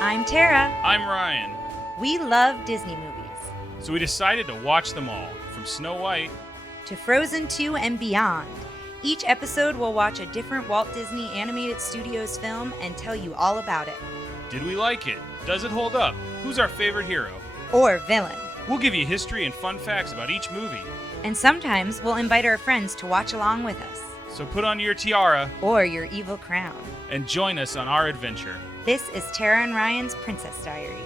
I'm Tara. I'm Ryan. We love Disney movies. So we decided to watch them all, from Snow White to Frozen 2 and beyond. Each episode will watch a different Walt Disney Animated Studios film and tell you all about it. Did we like it? Does it hold up? Who's our favorite hero? Or villain. We'll give you history and fun facts about each movie. And sometimes we'll invite our friends to watch along with us. So put on your tiara or your evil crown and join us on our adventure. This is Tara and Ryan's Princess Diaries.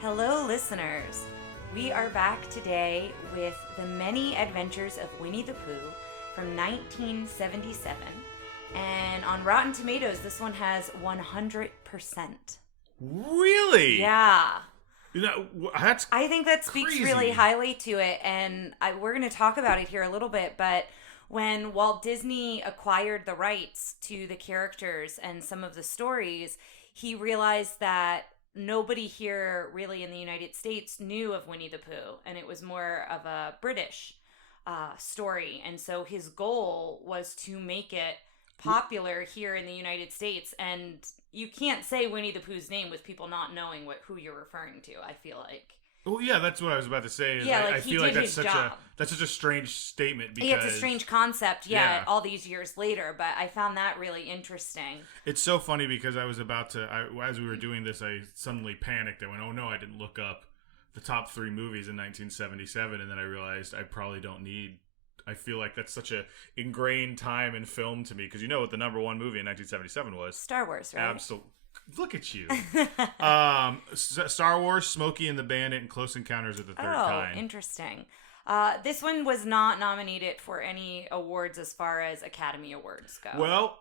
Hello, listeners. We are back today with The Many Adventures of Winnie the Pooh from 1977. And on Rotten Tomatoes, this one has 100%. Really? Yeah. You know, that's I think that speaks crazy. Really highly to it, and we're going to talk about it here a little bit, but when Walt Disney acquired the rights to the characters and some of the stories, he realized that nobody here really in the United States knew of Winnie the Pooh, and it was more of a British story. And so his goal was to make it popular here in the United States. And you can't say Winnie the Pooh's name with people not knowing who you're referring to, I feel like. Oh yeah, that's what I was about to say. Yeah, I feel like that's such a strange statement because it's a strange concept, all these years later. But I found that really interesting. It's so funny because I was about to, as we were doing this, I suddenly panicked. I went, "Oh no, I didn't look up the top 3 movies in 1977," and then I realized I probably don't need. I feel like that's such a ingrained time in film to me because you know what the number 1 movie in 1977 was? Star Wars, right? Absolutely. Look at you. Star Wars, Smokey and the Bandit, and Close Encounters of the Third Kind. Oh, interesting. This one was not nominated for any awards as far as Academy Awards go. Well,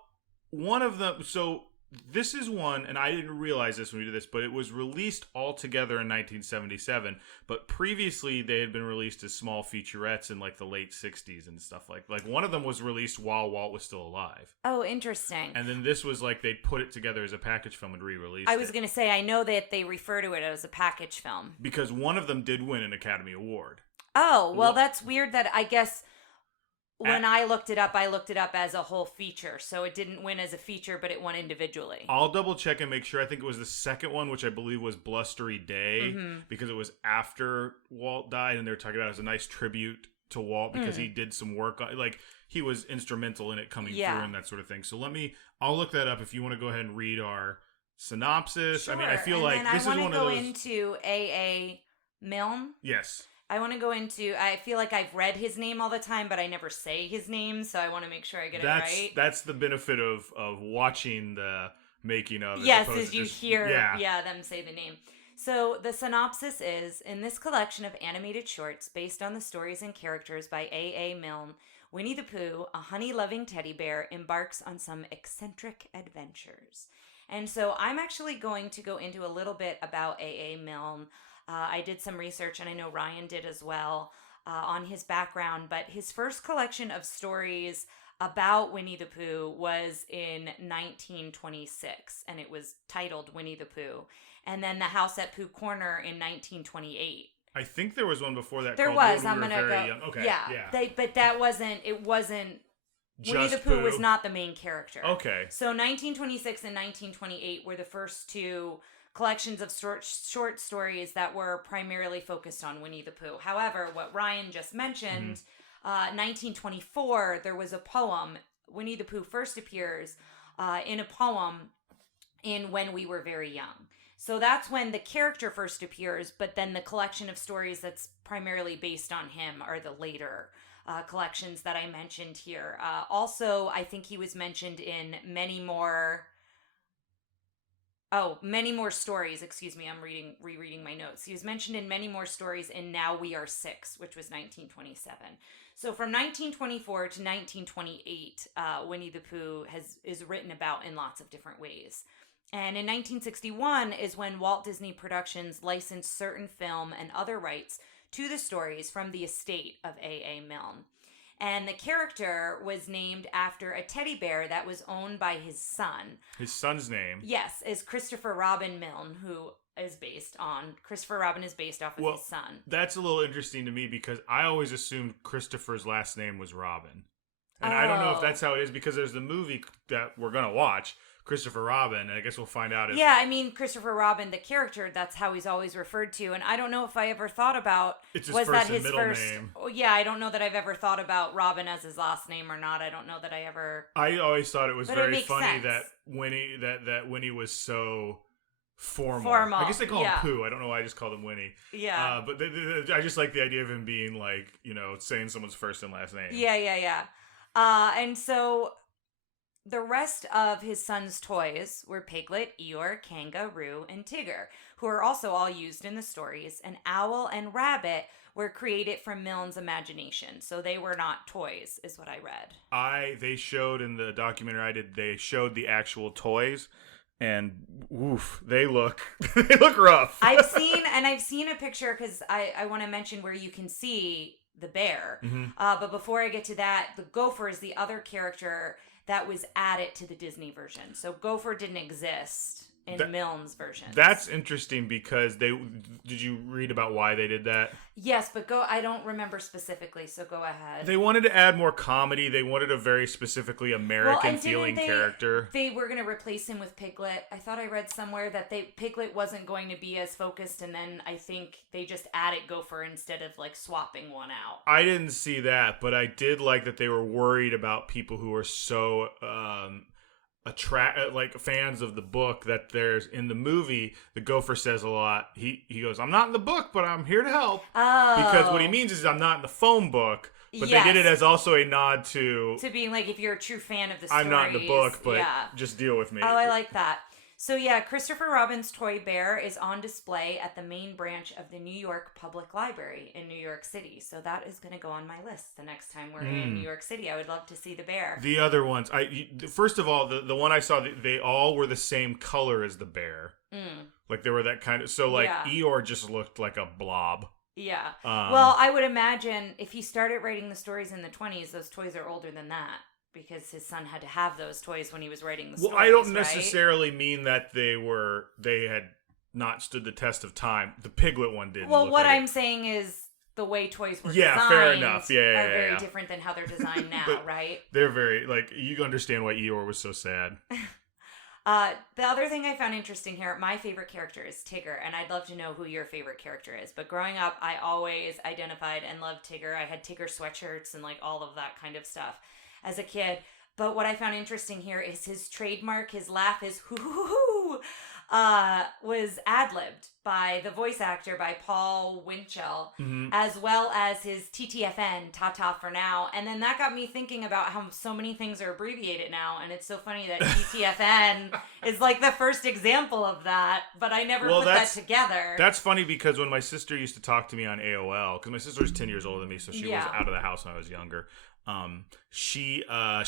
one of them... So, this is one, and I didn't realize this when we did this, but it was released all together in 1977. But previously, they had been released as small featurettes in like the late 60s and stuff like one of them was released while Walt was still alive. Oh, interesting. And then this was like they put it together as a package film and re-released it. I was going to say, I know that they refer to it as a package film. Because one of them did win an Academy Award. Oh, well, that's weird that I guess... When I looked it up as a whole feature. So it didn't win as a feature, but it won individually. I'll double check and make sure. I think it was the second one, which I believe was Blustery Day, because it was after Walt died, and they were talking about it as a nice tribute to Walt because he did some work. Like, he was instrumental in it coming through and that sort of thing. So I'll look that up if you want to go ahead and read our synopsis. Sure. I mean, I feel and like this is one of those... I want to go into A.A. Milne. Yes. I want to go into... I feel like I've read his name all the time, but I never say his name, so I want to make sure I get it right. That's the benefit of watching the making of. Yes, as you hear them say the name. So the synopsis is, in this collection of animated shorts based on the stories and characters by A.A. Milne, Winnie the Pooh, a honey-loving teddy bear, embarks on some eccentric adventures. And so I'm actually going to go into a little bit about A.A. Milne. I did some research, and I know Ryan did as well, on his background. But his first collection of stories about Winnie the Pooh was in 1926, and it was titled Winnie the Pooh. And then The House at Pooh Corner in 1928. I think there was one before that. There was. I'm gonna go. Young. Okay. Yeah. But that wasn't. It wasn't. Just Winnie the Pooh was not the main character. Okay. So 1926 and 1928 were the first 2 collections of short stories that were primarily focused on Winnie the Pooh. However, what Ryan just mentioned, 1924, there was a poem. Winnie the Pooh first appears in a poem in When We Were Very Young. So that's when the character first appears, but then the collection of stories that's primarily based on him are the later collections that I mentioned here. Also, I think he was mentioned in many more stories. Excuse me, I'm rereading my notes. He was mentioned in many more stories in Now We Are Six, which was 1927. So from 1924 to 1928, Winnie the Pooh is written about in lots of different ways. And in 1961 is when Walt Disney Productions licensed certain film and other rights to the stories from the estate of A.A. Milne. And the character was named after a teddy bear that was owned by his son. His son's name? Yes, is Christopher Robin Milne, who is based off of his son. That's a little interesting to me because I always assumed Christopher's last name was Robin. And I don't know if that's how it is because there's the movie that we're going to watch, Christopher Robin, and I guess we'll find out. Yeah, I mean, Christopher Robin, the character, that's how he's always referred to. And I don't know if I ever thought about... It's his first and middle name. Oh, yeah, I don't know that I've ever thought about Robin as his last name or not. I don't know that I ever... I always thought it was very funny that Winnie was so... Formal. I guess they call him Pooh. I don't know why I just called him Winnie. Yeah. But I just like the idea of him being like, saying someone's first and last name. Yeah. And so the rest of his son's toys were Piglet, Eeyore, Kanga, Roo, and Tigger, who are also all used in the stories. And Owl and Rabbit were created from Milne's imagination. So they were not toys, is what I read. They showed in the documentary I did, they showed the actual toys. And oof, they look rough. I've seen a picture because I want to mention where you can see the bear. Mm-hmm. But before I get to that, the Gopher is the other character that was added to the Disney version. So Gopher didn't exist in Milne's version. That's interesting because did you read about why they did that? Yes, but I don't remember specifically, so go ahead. They wanted to add more comedy. They wanted a very specifically American feeling character. They were going to replace him with Piglet. I thought I read somewhere that Piglet wasn't going to be as focused, and then I think they just added Gopher instead of like swapping one out. I didn't see that, but I did like that they were worried about people who are so like fans of the book that there's in the movie. The Gopher says a lot. He goes, "I'm not in the book, but I'm here to help." Oh, because what he means is I'm not in the phone book. But they did it as also a nod to being like, if you're a true fan of the stories, I'm not in the book, but just deal with me. Oh, I like that. So yeah, Christopher Robin's toy bear is on display at the main branch of the New York Public Library in New York City. So that is going to go on my list the next time we're in New York City. I would love to see the bear. The other ones, first of all, the one I saw, they all were the same color as the bear. Like they were that kind of, so like Eeyore just looked like a blob. Yeah. Well, I would imagine if he started writing the stories in the 20s, those toys are older than that. Because his son had to have those toys when he was writing the stories. Well, I don't necessarily mean that they had not stood the test of time. The Piglet one did. Well, what I'm saying is the way toys were designed fair enough. are very different than how they're designed now, right? They're very, like, you understand why Eeyore was so sad. The other thing I found interesting here, my favorite character is Tigger, and I'd love to know who your favorite character is. But growing up, I always identified and loved Tigger. I had Tigger sweatshirts and like all of that kind of stuff as a kid. But what I found interesting here is his trademark, his laugh is hoo hoo hoo, was ad-libbed by the voice actor, by Paul Winchell, as well as his TTFN, Ta-Ta for now. And then that got me thinking about how so many things are abbreviated now, and it's so funny that TTFN is like the first example of that, but I never put that together. That's funny because when my sister used to talk to me on AOL, because my sister's 10 years older than me, so she was out of the house when I was younger. She would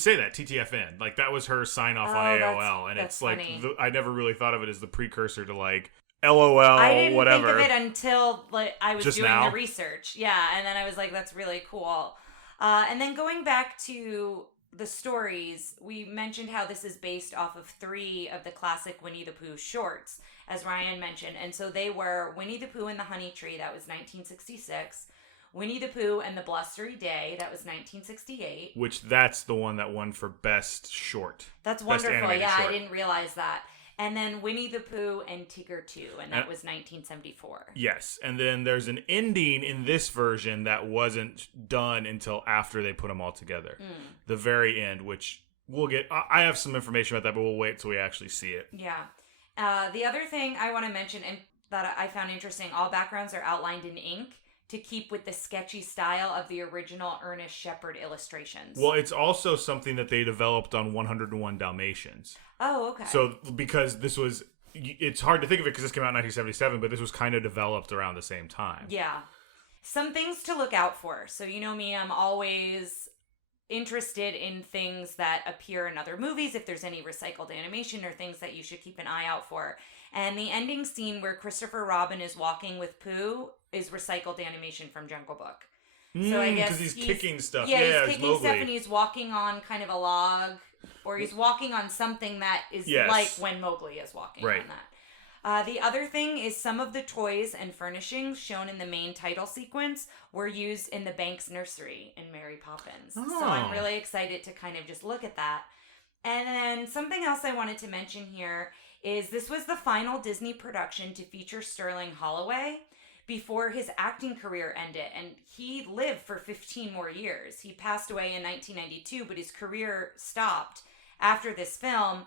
say that TTFN, like that was her sign off on AOL, and it's like I never really thought of it as the precursor to like LOL, I didn't whatever. think of it until like I was doing the research, and then I was like, that's really cool. And then going back to the stories, we mentioned how this is based off of 3 of the classic Winnie the Pooh shorts, as Ryan mentioned, and so they were Winnie the Pooh and the Honey Tree, that was 1966. Winnie the Pooh and the Blustery Day, that was 1968. Which that's the one that won for Best Short. That's wonderful. Yeah, short. I didn't realize that. And then Winnie the Pooh and Tigger 2, and that was 1974. Yes, and then there's an ending in this version that wasn't done until after they put them all together. The very end, which we'll get... I have some information about that, but we'll wait till we actually see it. Yeah. The other thing I want to mention, and that I found interesting, all backgrounds are outlined in ink to keep with the sketchy style of the original Ernest Shepard illustrations. Well, it's also something that they developed on 101 Dalmatians. Oh, okay. So, because this was... It's hard to think of it because this came out in 1977, but this was kind of developed around the same time. Yeah. Some things to look out for. So, you know me, I'm always interested in things that appear in other movies, if there's any recycled animation or things that you should keep an eye out for. And the ending scene where Christopher Robin is walking with Pooh is recycled animation from Jungle Book. So I guess because he's kicking stuff. Yeah, he's kicking stuff and he's walking on kind of a log, or he's walking on something that is like when Mowgli is walking on The other thing is some of the toys and furnishings shown in the main title sequence were used in the Banks nursery in Mary Poppins. Oh. So I'm really excited to kind of just look at that. And then something else I wanted to mention here is this was the final Disney production to feature Sterling Holloway before his acting career ended. And he lived for 15 more years. He passed away in 1992, but his career stopped after this film.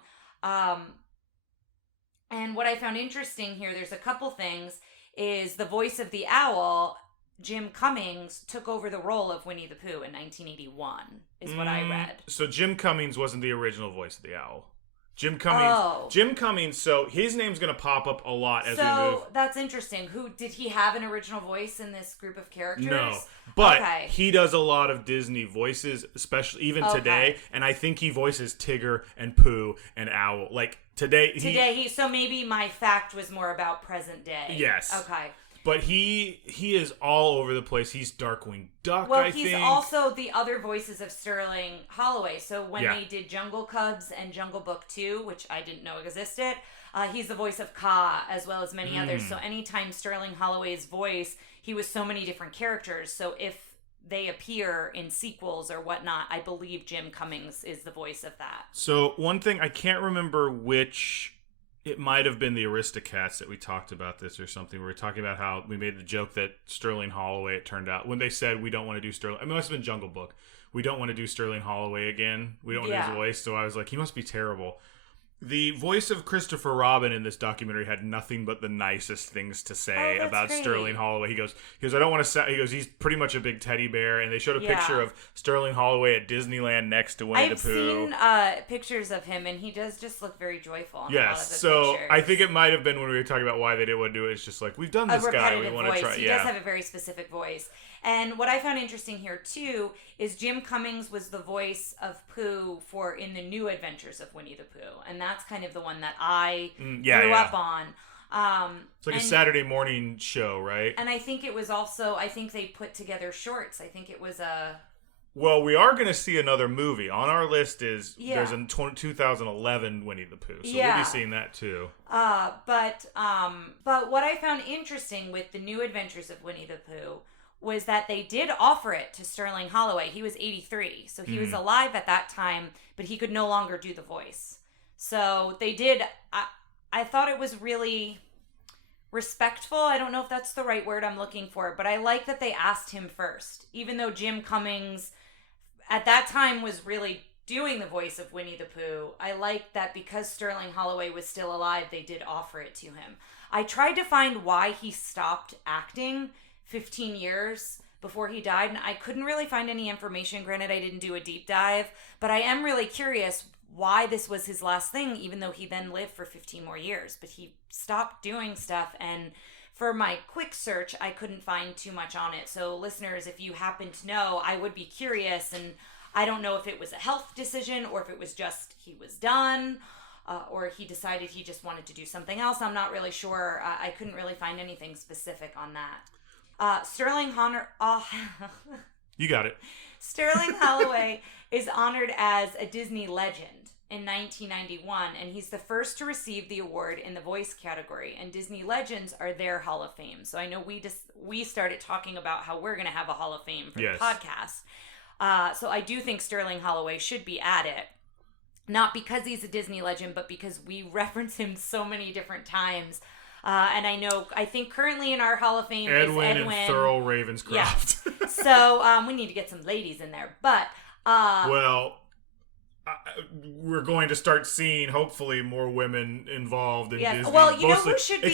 And what I found interesting here, there's a couple things, is the voice of the owl, Jim Cummings, took over the role of Winnie the Pooh in 1981, is what I read. So Jim Cummings wasn't the original voice of the owl. Jim Cummings, so his name's going to pop up a lot as we move. So that's interesting. Did he have an original voice in this group of characters? No, but he does a lot of Disney voices, especially even today, and I think he voices Tigger and Pooh and Owl. Like today, so maybe my fact was more about present day. Yes. Okay. But he is all over the place. He's Darkwing Duck, I think. Well, he's also the other voices of Sterling Holloway. So when they did Jungle Cubs and Jungle Book 2, which I didn't know existed, he's the voice of Kaa as well as many others. So anytime Sterling Holloway's voice, he was so many different characters. So if they appear in sequels or whatnot, I believe Jim Cummings is the voice of that. So one thing, I can't remember which... It might have been the Aristocats that we talked about this or something. We were talking about how we made the joke that Sterling Holloway, it turned out, when they said we don't want to do Sterling, it must have been Jungle Book. We don't want to do Sterling Holloway again. We don't want to do his voice. So I was like, he must be terrible. The voice of Christopher Robin in this documentary had nothing but the nicest things to say about Sterling Holloway. He goes, I don't want to say, he's pretty much a big teddy bear. And they showed a picture of Sterling Holloway at Disneyland next to Winnie the Pooh. I've seen pictures of him, and he does just look very joyful in a lot of the pictures. I think it might have been when we were talking about why they didn't want to do it. It's just like, we've done this guy, we want to try. He does have a very specific voice. And what I found interesting here, too, is Jim Cummings was the voice of Pooh in the New Adventures of Winnie the Pooh. And that's kind of the one that I grew up on. It's like a Saturday morning show, right? And I think it was also, I think they put together shorts. I think it was a... Well, we are going to see another movie. On our list there's a 2011 Winnie the Pooh. So we'll be seeing that, too. But what I found interesting with the New Adventures of Winnie the Pooh was that they did offer it to Sterling Holloway. He was 83, so he was alive at that time, but he could no longer do the voice. So they did. I thought it was really respectful. I don't know if that's the right word I'm looking for, but I like that they asked him first, even though Jim Cummings at that time was really doing the voice of Winnie the Pooh. I like that because Sterling Holloway was still alive, they did offer it to him. I tried to find why he stopped acting 15 years before he died, and I couldn't really find any information. Granted, I didn't do a deep dive, but I am really curious why this was his last thing, even though he then lived for 15 more years. But he stopped doing stuff, and for my quick search, I couldn't find too much on it. So listeners, if you happen to know, I would be curious, and I don't know if it was a health decision or if it was just he was done, or he decided he just wanted to do something else. I'm not really sure. I couldn't really find anything specific on that. Sterling You got it. Sterling Holloway is honored as a Disney legend in 1991, and he's the first to receive the award in the voice category. And Disney legends are their Hall of Fame. So I know we started talking about how we're going to have a Hall of Fame for the podcast. So I do think Sterling Holloway should be at it. Not because he's a Disney legend, but because we reference him so many different times. And I think currently in our Hall of Fame is Edwin and Thurl Ravenscroft. Yeah. So we need to get some ladies in there. But we're going to start seeing hopefully more women involved in Disney. Well, you know who should be. I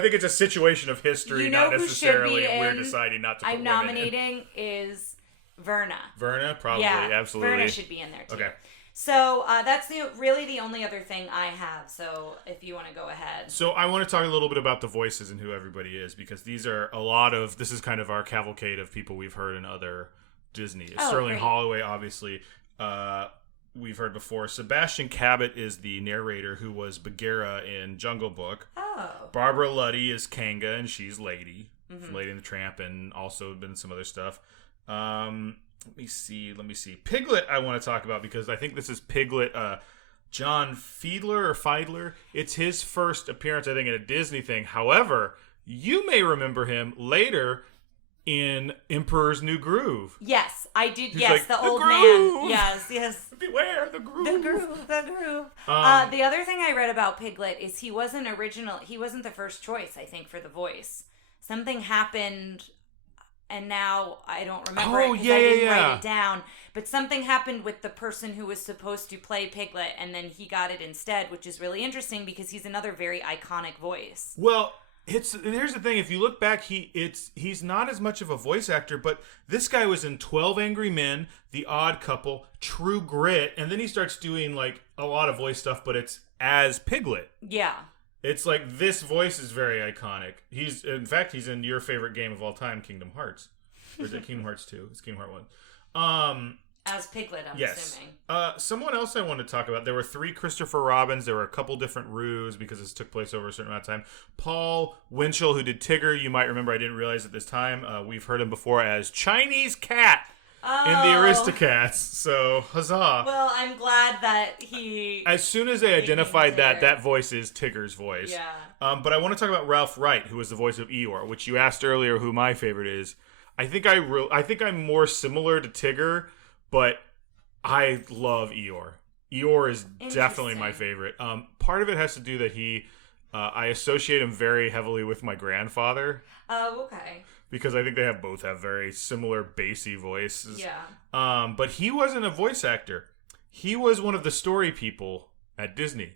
think it's a situation of history, not necessarily we're deciding not to. I'm nominating is Verna. Verna, probably, absolutely. Verna should be in there too. Okay. So that's really the only other thing I have. So if you want to go ahead. So I want to talk a little bit about the voices and who everybody is, because these are this is kind of our cavalcade of people we've heard in other Disney. Sterling Holloway, obviously, we've heard before. Sebastian Cabot is the narrator who was Bagheera in Jungle Book. Oh. Barbara Luddy is Kanga, and she's Lady from Lady and the Tramp, and also been in some other stuff. Let me see. Piglet I want to talk about, because I think this is Piglet, John Fiedler. It's his first appearance, I think, in a Disney thing. However, you may remember him later in Emperor's New Groove. Yes, I did. He's yes, like, the old groove! Man. Yes. Beware the groove. The groove. The other thing I read about Piglet is he wasn't the first choice, I think, for the voice. Something happened, and now I don't remember it because I didn't write it down. But something happened with the person who was supposed to play Piglet, and then he got it instead, which is really interesting because he's another very iconic voice. Well, here's the thing. If you look back, he's not as much of a voice actor, but this guy was in 12 Angry Men, The Odd Couple, True Grit, and then he starts doing like a lot of voice stuff, but it's as Piglet. Yeah. It's like this voice is very iconic. He's in your favorite game of all time, Kingdom Hearts. Or is it Kingdom Hearts 2? It's Kingdom Hearts 1. As Piglet, I'm assuming. Someone else I want to talk about. There were 3 Christopher Robins. There were a couple different Roos because this took place over a certain amount of time. Paul Winchell, who did Tigger, you might remember. I didn't realize at this time. We've heard him before as Chinese Cat in the Aristocats. So, huzzah. Well, I'm glad that he... As soon as they identified that voice is Tigger's voice. Yeah. But I want to talk about Ralph Wright, who was the voice of Eeyore, which you asked earlier who my favorite is. I think I'm more similar to Tigger, but I love Eeyore. Eeyore is definitely my favorite. Part of it has to do that I associate him very heavily with my grandfather. Oh, okay. Because I think they both have very similar bassy voices. Yeah. But he wasn't a voice actor. He was one of the story people at Disney.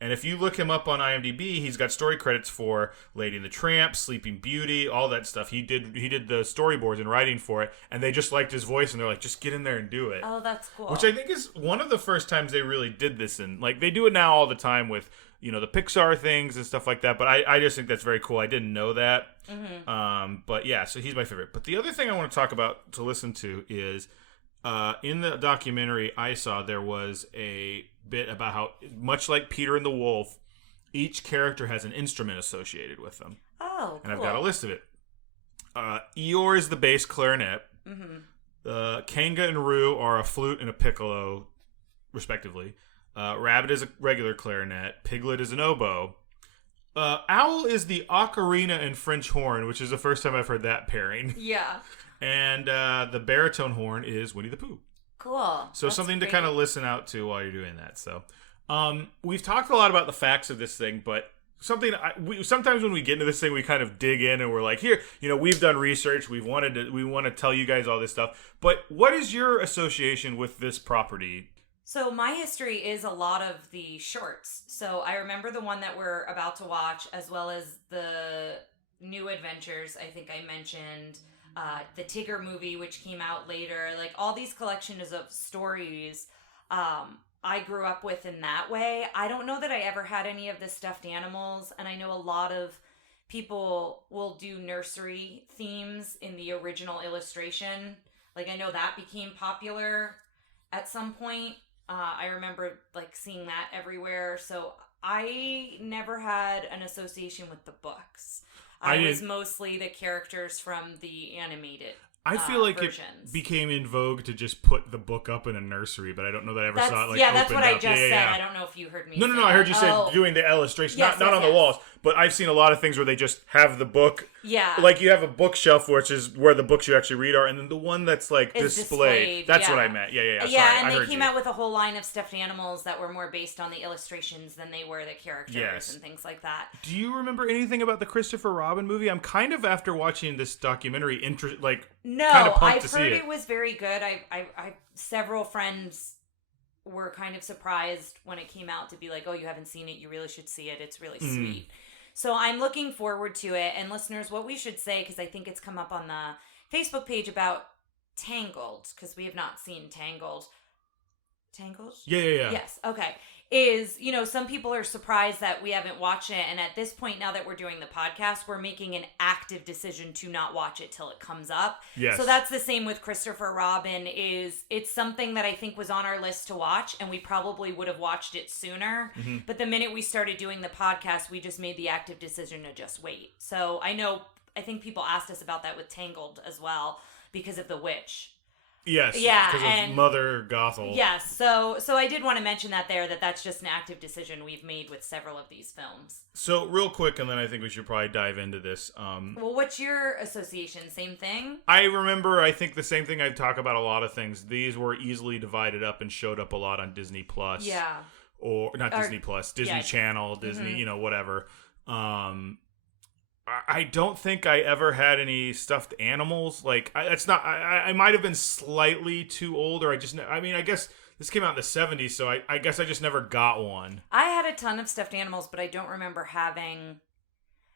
And if you look him up on IMDb, he's got story credits for Lady and the Tramp, Sleeping Beauty, all that stuff. He did the storyboards and writing for it, and they just liked his voice, and they're like, just get in there and do it. Oh, that's cool. Which I think is one of the first times they really did this, and like they do it now all the time with the Pixar things and stuff like that. But I just think that's very cool. I didn't know that. Mm-hmm. But yeah, so he's my favorite. But the other thing I want to talk about to listen to is in the documentary I saw, there was a bit about how, much like Peter and the Wolf, each character has an instrument associated with them. Oh, cool. And I've got a list of it. Eeyore is the bass clarinet. Mm-hmm. Kanga and Roo are a flute and a piccolo, respectively. Rabbit is a regular clarinet. Piglet is an oboe. Owl is the ocarina and French horn, which is the first time I've heard that pairing. Yeah. And the baritone horn is Winnie the Pooh. Cool. So that's something great to kind of listen out to while you're doing that. So we've talked a lot about the facts of this thing, but sometimes when we get into this thing, we kind of dig in and we're like, here, we've done research. We want to tell you guys all this stuff. But what is your association with this property? So my history is a lot of the shorts. So I remember the one that we're about to watch, as well as the New Adventures, I think I mentioned. The Tigger movie, which came out later, like all these collections of stories I grew up with in that way. I don't know that I ever had any of the stuffed animals, and I know a lot of people will do nursery themes in the original illustration. Like I know that became popular at some point. I remember like seeing that everywhere, so I never had an association with the books. I was mostly the characters from the animated I feel like versions. It became in vogue to just put the book up in a nursery, but I don't know that I ever saw it like that's what I just said. I don't know if you heard me say No, I heard you say doing the illustration, not on the walls. But I've seen a lot of things where they just have the book. Yeah. Like you have a bookshelf, which is where the books you actually read are, and then the one that's like displayed. That's what I meant. Yeah. Sorry, and they came out with a whole line of stuffed animals that were more based on the illustrations than they were the characters and things like that. Do you remember anything about the Christopher Robin movie? I'm kind of, after watching this documentary, kind of pumped to see it. I've heard it was very good. I several friends were kind of surprised when it came out to be like, oh, you haven't seen it, you really should see it, it's really sweet. So I'm looking forward to it. And listeners, what we should say, because I think it's come up on the Facebook page about Tangled, because we have not seen Tangled. Tangled? Yeah. Yes, okay. Is, some people are surprised that we haven't watched it. And at this point, now that we're doing the podcast, we're making an active decision to not watch it till it comes up. Yes. So that's the same with Christopher Robin. It's something that I think was on our list to watch, and we probably would have watched it sooner. Mm-hmm. But the minute we started doing the podcast, we just made the active decision to just wait. So I think people asked us about that with Tangled as well because of the witch. Yes. Yeah, because of Mother Gothel. Yes. So I did want to mention that's just an active decision we've made with several of these films. So real quick, and then I think we should probably dive into this. Well, what's your association? Same thing? I think the same thing. I talk about a lot of things. These were easily divided up and showed up a lot on Disney Plus. Yeah. Or not Disney Plus, Disney Channel, Disney, whatever. I don't think I ever had any stuffed animals. Like, I might have been slightly too old, or I guess this came out in the 70s, so I guess I just never got one. I had a ton of stuffed animals, but I don't remember having...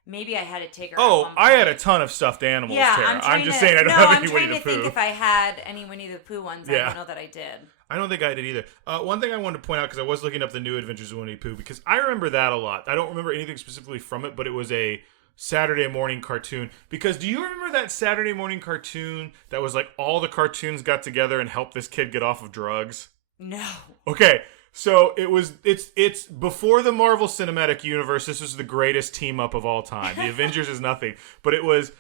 Maybe I had a tiger. Oh, I had a ton of stuffed animals, yeah, Tara. I'm just saying I don't have any Winnie the Pooh. I'm trying to think if I had any Winnie the Pooh ones. Yeah. I don't know that I did. I don't think I did either. One thing I wanted to point out, because I was looking up the New Adventures of Winnie the Pooh, because I remember that a lot. I don't remember anything specifically from it, but it was a Saturday morning cartoon. Because do you remember that Saturday morning cartoon that was like all the cartoons got together and helped this kid get off of drugs? No. Okay. So it's before the Marvel Cinematic Universe. This was the greatest team up of all time. The Avengers is nothing, but it was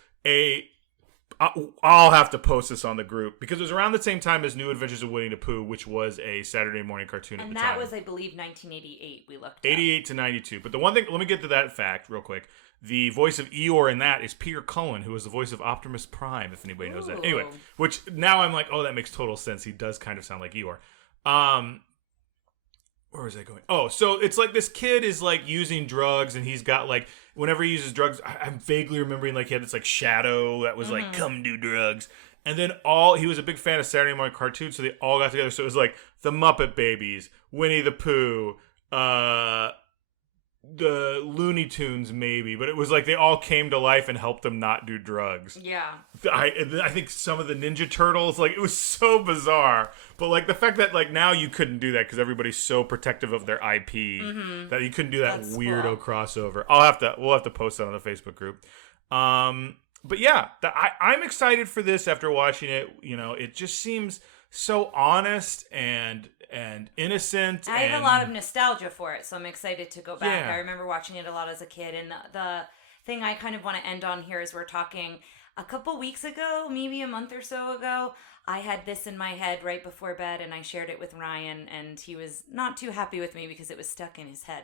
I'll have to post this on the group because it was around the same time as New Adventures of Winnie the Pooh, which was a Saturday morning cartoon at the time. And that was, I believe, 1988. We looked up. 88 to 92. But the one thing, let me get to that fact real quick. The voice of Eeyore in that is Peter Cullen, who was the voice of Optimus Prime, if anybody knows that. Anyway, which now I'm like, oh, that makes total sense. He does kind of sound like Eeyore. Where was I going? Oh, so it's like this kid is like using drugs, and he's got like, whenever he uses drugs, I'm vaguely remembering like he had this like shadow that was like, come do drugs. And then he was a big fan of Saturday morning cartoons, so they all got together. So it was like the Muppet Babies, Winnie the Pooh, the Looney Tunes maybe, but it was like they all came to life and helped them not do drugs. Yeah. I think some of the Ninja Turtles, like, it was so bizarre. But like the fact that like now you couldn't do that because everybody's so protective of their IP that you couldn't do that weirdo crossover. We'll have to post that on the Facebook group. But yeah, I'm excited for this after watching it. You know, it just seems so honest and innocent. I have a lot of nostalgia for it, so I'm excited to go back. Yeah. I remember watching it a lot as a kid, and the thing I kind of want to end on here is we're talking a couple weeks ago, maybe a month or so ago, I had this in my head right before bed, and I shared it with Ryan, and he was not too happy with me because it was stuck in his head.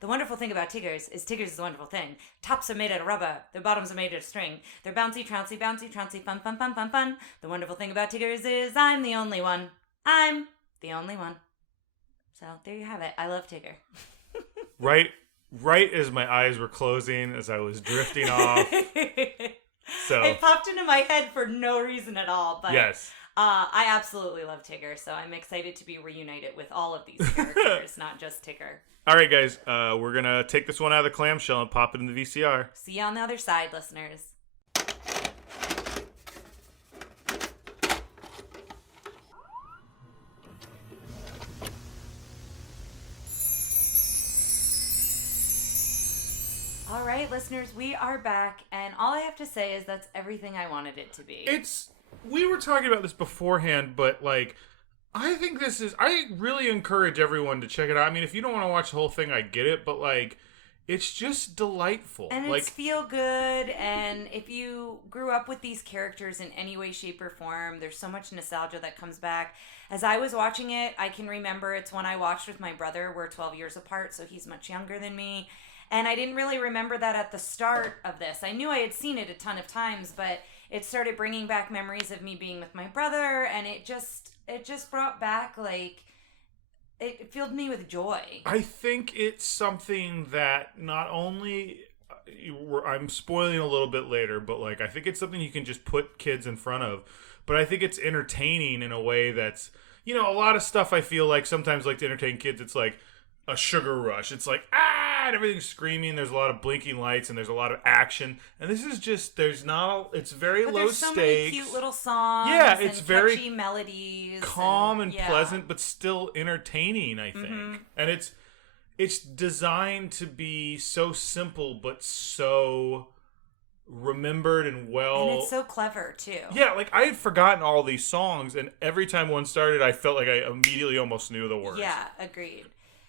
The wonderful thing about Tiggers is the wonderful thing. Tops are made out of rubber. Their bottoms are made out of string. They're bouncy, trouncy, bouncy, trouncy, fun, fun, fun, fun, fun. The wonderful thing about Tiggers is I'm the only one. I'm the only one. So there you have it. I love Tigger. Right as my eyes were closing, as I was drifting off. So it popped into my head for no reason at all. But yes. I absolutely love Tigger, so I'm excited to be reunited with all of these characters, not just Tigger. All right, guys, we're going to take this one out of the clamshell and pop it in the VCR. See you on the other side, listeners. All right, listeners, we are back, and all I have to say is that's everything I wanted it to be. We were talking about this beforehand, but, like, I think I really encourage everyone to check it out. I mean, if you don't want to watch the whole thing, I get it, but, like, it's just delightful. And it's feel good, and if you grew up with these characters in any way, shape, or form, there's so much nostalgia that comes back. As I was watching it, I can remember it's one I watched with my brother. We're 12 years apart, so he's much younger than me. And I didn't really remember that at the start of this. I knew I had seen it a ton of times, but it started bringing back memories of me being with my brother, and it just brought back, like, it filled me with joy. I think it's something that not only, I'm spoiling a little bit later, but, like, I think it's something you can just put kids in front of, but I think it's entertaining in a way that's, you know, a lot of stuff I feel like sometimes, like, to entertain kids, it's like a sugar rush. It's like, and everything's screaming. There's a lot of blinking lights and there's a lot of action. And this is just, it's very low stakes. There's so many cute little songs. Yeah, it's and very catchy melodies. Calm and pleasant, but still entertaining, I think. Mm-hmm. And it's designed to be so simple, but so remembered and well. And it's so clever, too. Yeah, like, I had forgotten all these songs, and every time one started, I felt like I immediately almost knew the words. Yeah, agreed.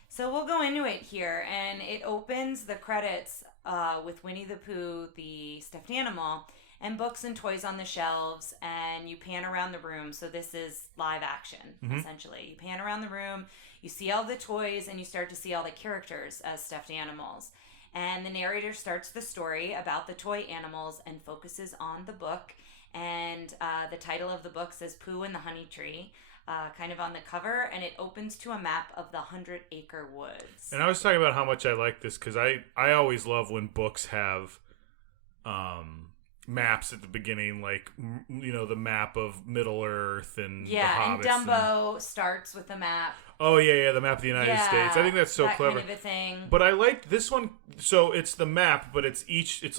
So we'll go into it here, and it opens the credits with Winnie the Pooh, the stuffed animal, and books and toys on the shelves, and you pan around the room. So this is live action, essentially. You pan around the room, you see all the toys, and you start to see all the characters as stuffed animals. And the narrator starts the story about the toy animals and focuses on the book. And the title of the book says Pooh and the Honey Tree, kind of on the cover, and it opens to a map of the 100 Acre Woods. And I was talking about how much I like this because I always love when books have maps at the beginning, like, you know, the map of Middle Earth and the Hobbits. And Dumbo starts with a map. Oh, yeah, the map of the United States. I think that's so clever. Kind of a thing. But I liked this one. So it's the map, but it's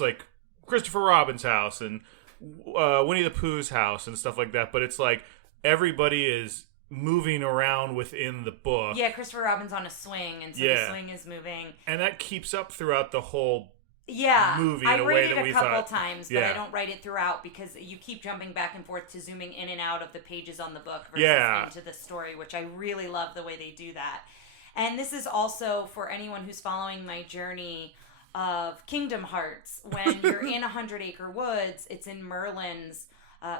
like Christopher Robin's house and Winnie the Pooh's house and stuff like that. But it's like everybody is moving around within the book. Yeah, Christopher Robin's on a swing, and so the swing is moving. And that keeps up throughout the whole movie in I a way that we thought. I read it a couple times, but I don't write it throughout because you keep jumping back and forth to zooming in and out of the pages on the book versus into the story, which I really love the way they do that. And this is also for anyone who's following my journey of Kingdom Hearts. When you're in 100 Acre Woods, it's in Merlin's.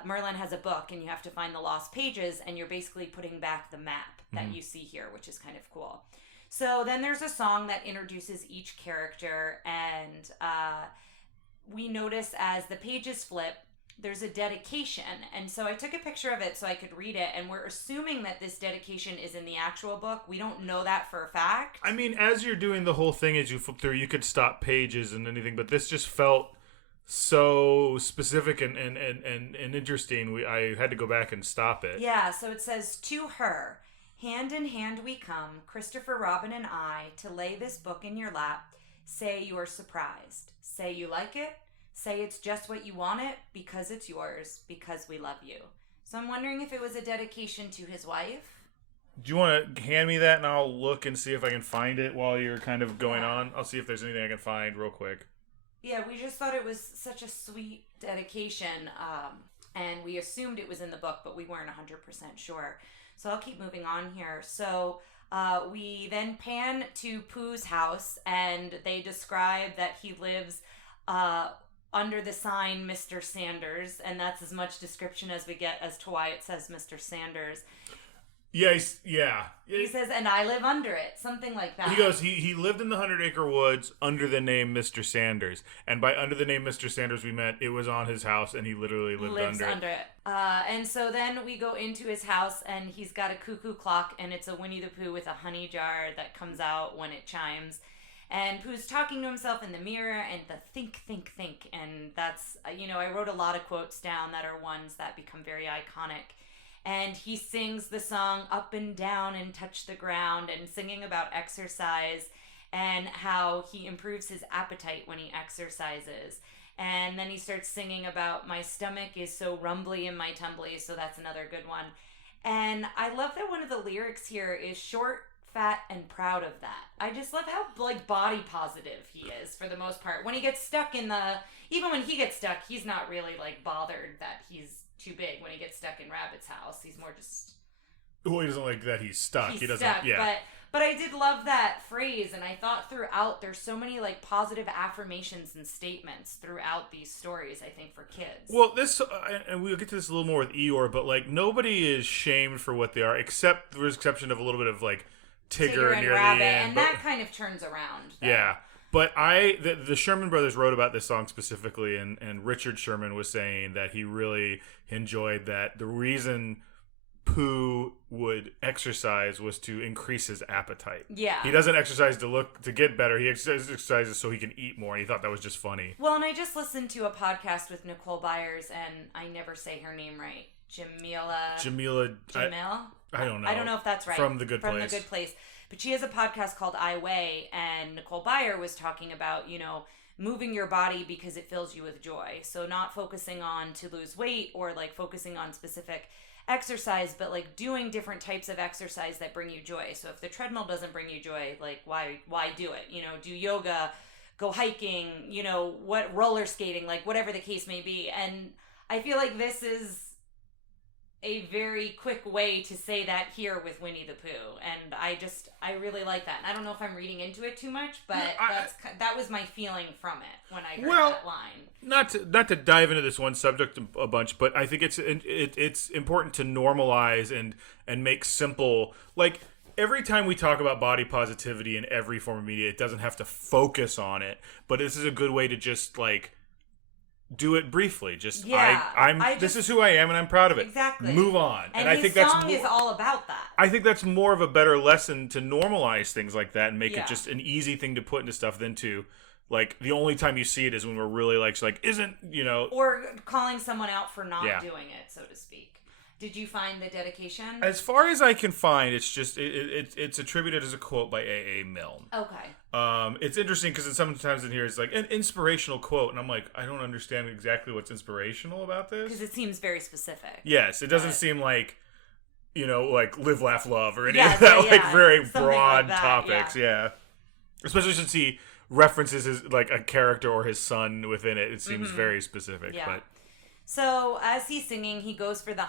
Merlin has a book, and you have to find the lost pages, and you're basically putting back the map that you see here, which is kind of cool. So then there's a song that introduces each character, and we notice as the pages flip, there's a dedication. And so I took a picture of it so I could read it, and we're assuming that this dedication is in the actual book. We don't know that for a fact. I mean, as you're doing the whole thing, as you flip through, you could stop pages and anything, but this just felt so specific and interesting. I had to go back and stop it. Yeah, so it says, "To her, hand in hand we come, Christopher Robin and I, to lay this book in your lap. Say you're surprised. Say you like it. Say it's just what you want it, because it's yours, because we love you." So I'm wondering if it was a dedication to his wife. Do you want to hand me that and I'll look and see if I can find it while you're kind of going on? I'll see if there's anything I can find real quick. Yeah, we just thought it was such a sweet dedication, and we assumed it was in the book, but we weren't 100% sure. So I'll keep moving on here. So we then pan to Pooh's house, and they describe that he lives under the sign Mr. Sanders, and that's as much description as we get as to why it says Mr. Sanders. Yeah. He says, "And I live under it," something like that. He goes, he lived in the 100 Acre Woods under the name Mr. Sanders. And by under the name Mr. Sanders, we meant it was on his house and he literally lives under it. And so then we go into his house, and he's got a cuckoo clock, and it's a Winnie the Pooh with a honey jar that comes out when it chimes. And Pooh's talking to himself in the mirror, and the think. And that's, I wrote a lot of quotes down that are ones that become very iconic. And he sings the song Up and Down and Touch the Ground, and singing about exercise and how he improves his appetite when he exercises. And then he starts singing about my stomach is so rumbly in my tumbly, so that's another good one. And I love that one of the lyrics here is short, fat, and proud of that. I just love how body positive he is for the most part. When he gets stuck even when he gets stuck, he's not really bothered that he's too big. When he gets stuck in Rabbit's house, he's more just... Well, he doesn't like that he's stuck. He doesn't, But I did love that phrase, and I thought throughout there's so many positive affirmations and statements throughout these stories, I think, for kids. Well, this, and we'll get to this a little more with Eeyore, but nobody is shamed for what they are, except there's exception of a little bit of Tigger and near Rabbit, the end. and that kind of turns around. Though. Yeah. But the Sherman Brothers wrote about this song specifically, and Richard Sherman was saying that he really enjoyed that. The reason Pooh would exercise was to increase his appetite. Yeah. He doesn't exercise to get better. He exercises so he can eat more, and he thought that was just funny. Well, and I just listened to a podcast with Nicole Byers, and I never say her name right. Jamila. I don't know. I don't know if that's right. From The Good Place. But she has a podcast called I Weigh, and Nicole Byer was talking about, moving your body because it fills you with joy. So not focusing on to lose weight or focusing on specific exercise, but doing different types of exercise that bring you joy. So if the treadmill doesn't bring you joy, why do it? Do yoga, go hiking, what roller skating, whatever the case may be. And I feel like this is a very quick way to say that here with Winnie the Pooh, and I really like that. And I don't know if I'm reading into it too much, but that was my feeling from it when I heard that line. Not to dive into this one subject a bunch, but I think it's important to normalize and make simple, like, every time we talk about body positivity in every form of media, it doesn't have to focus on it, but this is a good way to just, like, do it briefly. Just this is who I am, and I'm proud of it. Exactly. Move on. And I think that song is all about that. I think that's more of a better lesson to normalize things like that and make it just an easy thing to put into stuff than to, like, the only time you see it is when we're really like isn't, or calling someone out for not doing it, so to speak. Did you find the dedication? As far as I can find, it's just it's attributed as a quote by A.A. Milne. Okay. It's interesting because sometimes in here it's like an inspirational quote, and I'm like, I don't understand exactly what's inspirational about this. Because it seems very specific. Yes, it doesn't seem like, like live, laugh, love, or any of that, very broad topics. Yeah. Especially since he references his, like, a character or his son within it. It seems very specific. Yeah. But so as he's singing, he goes for the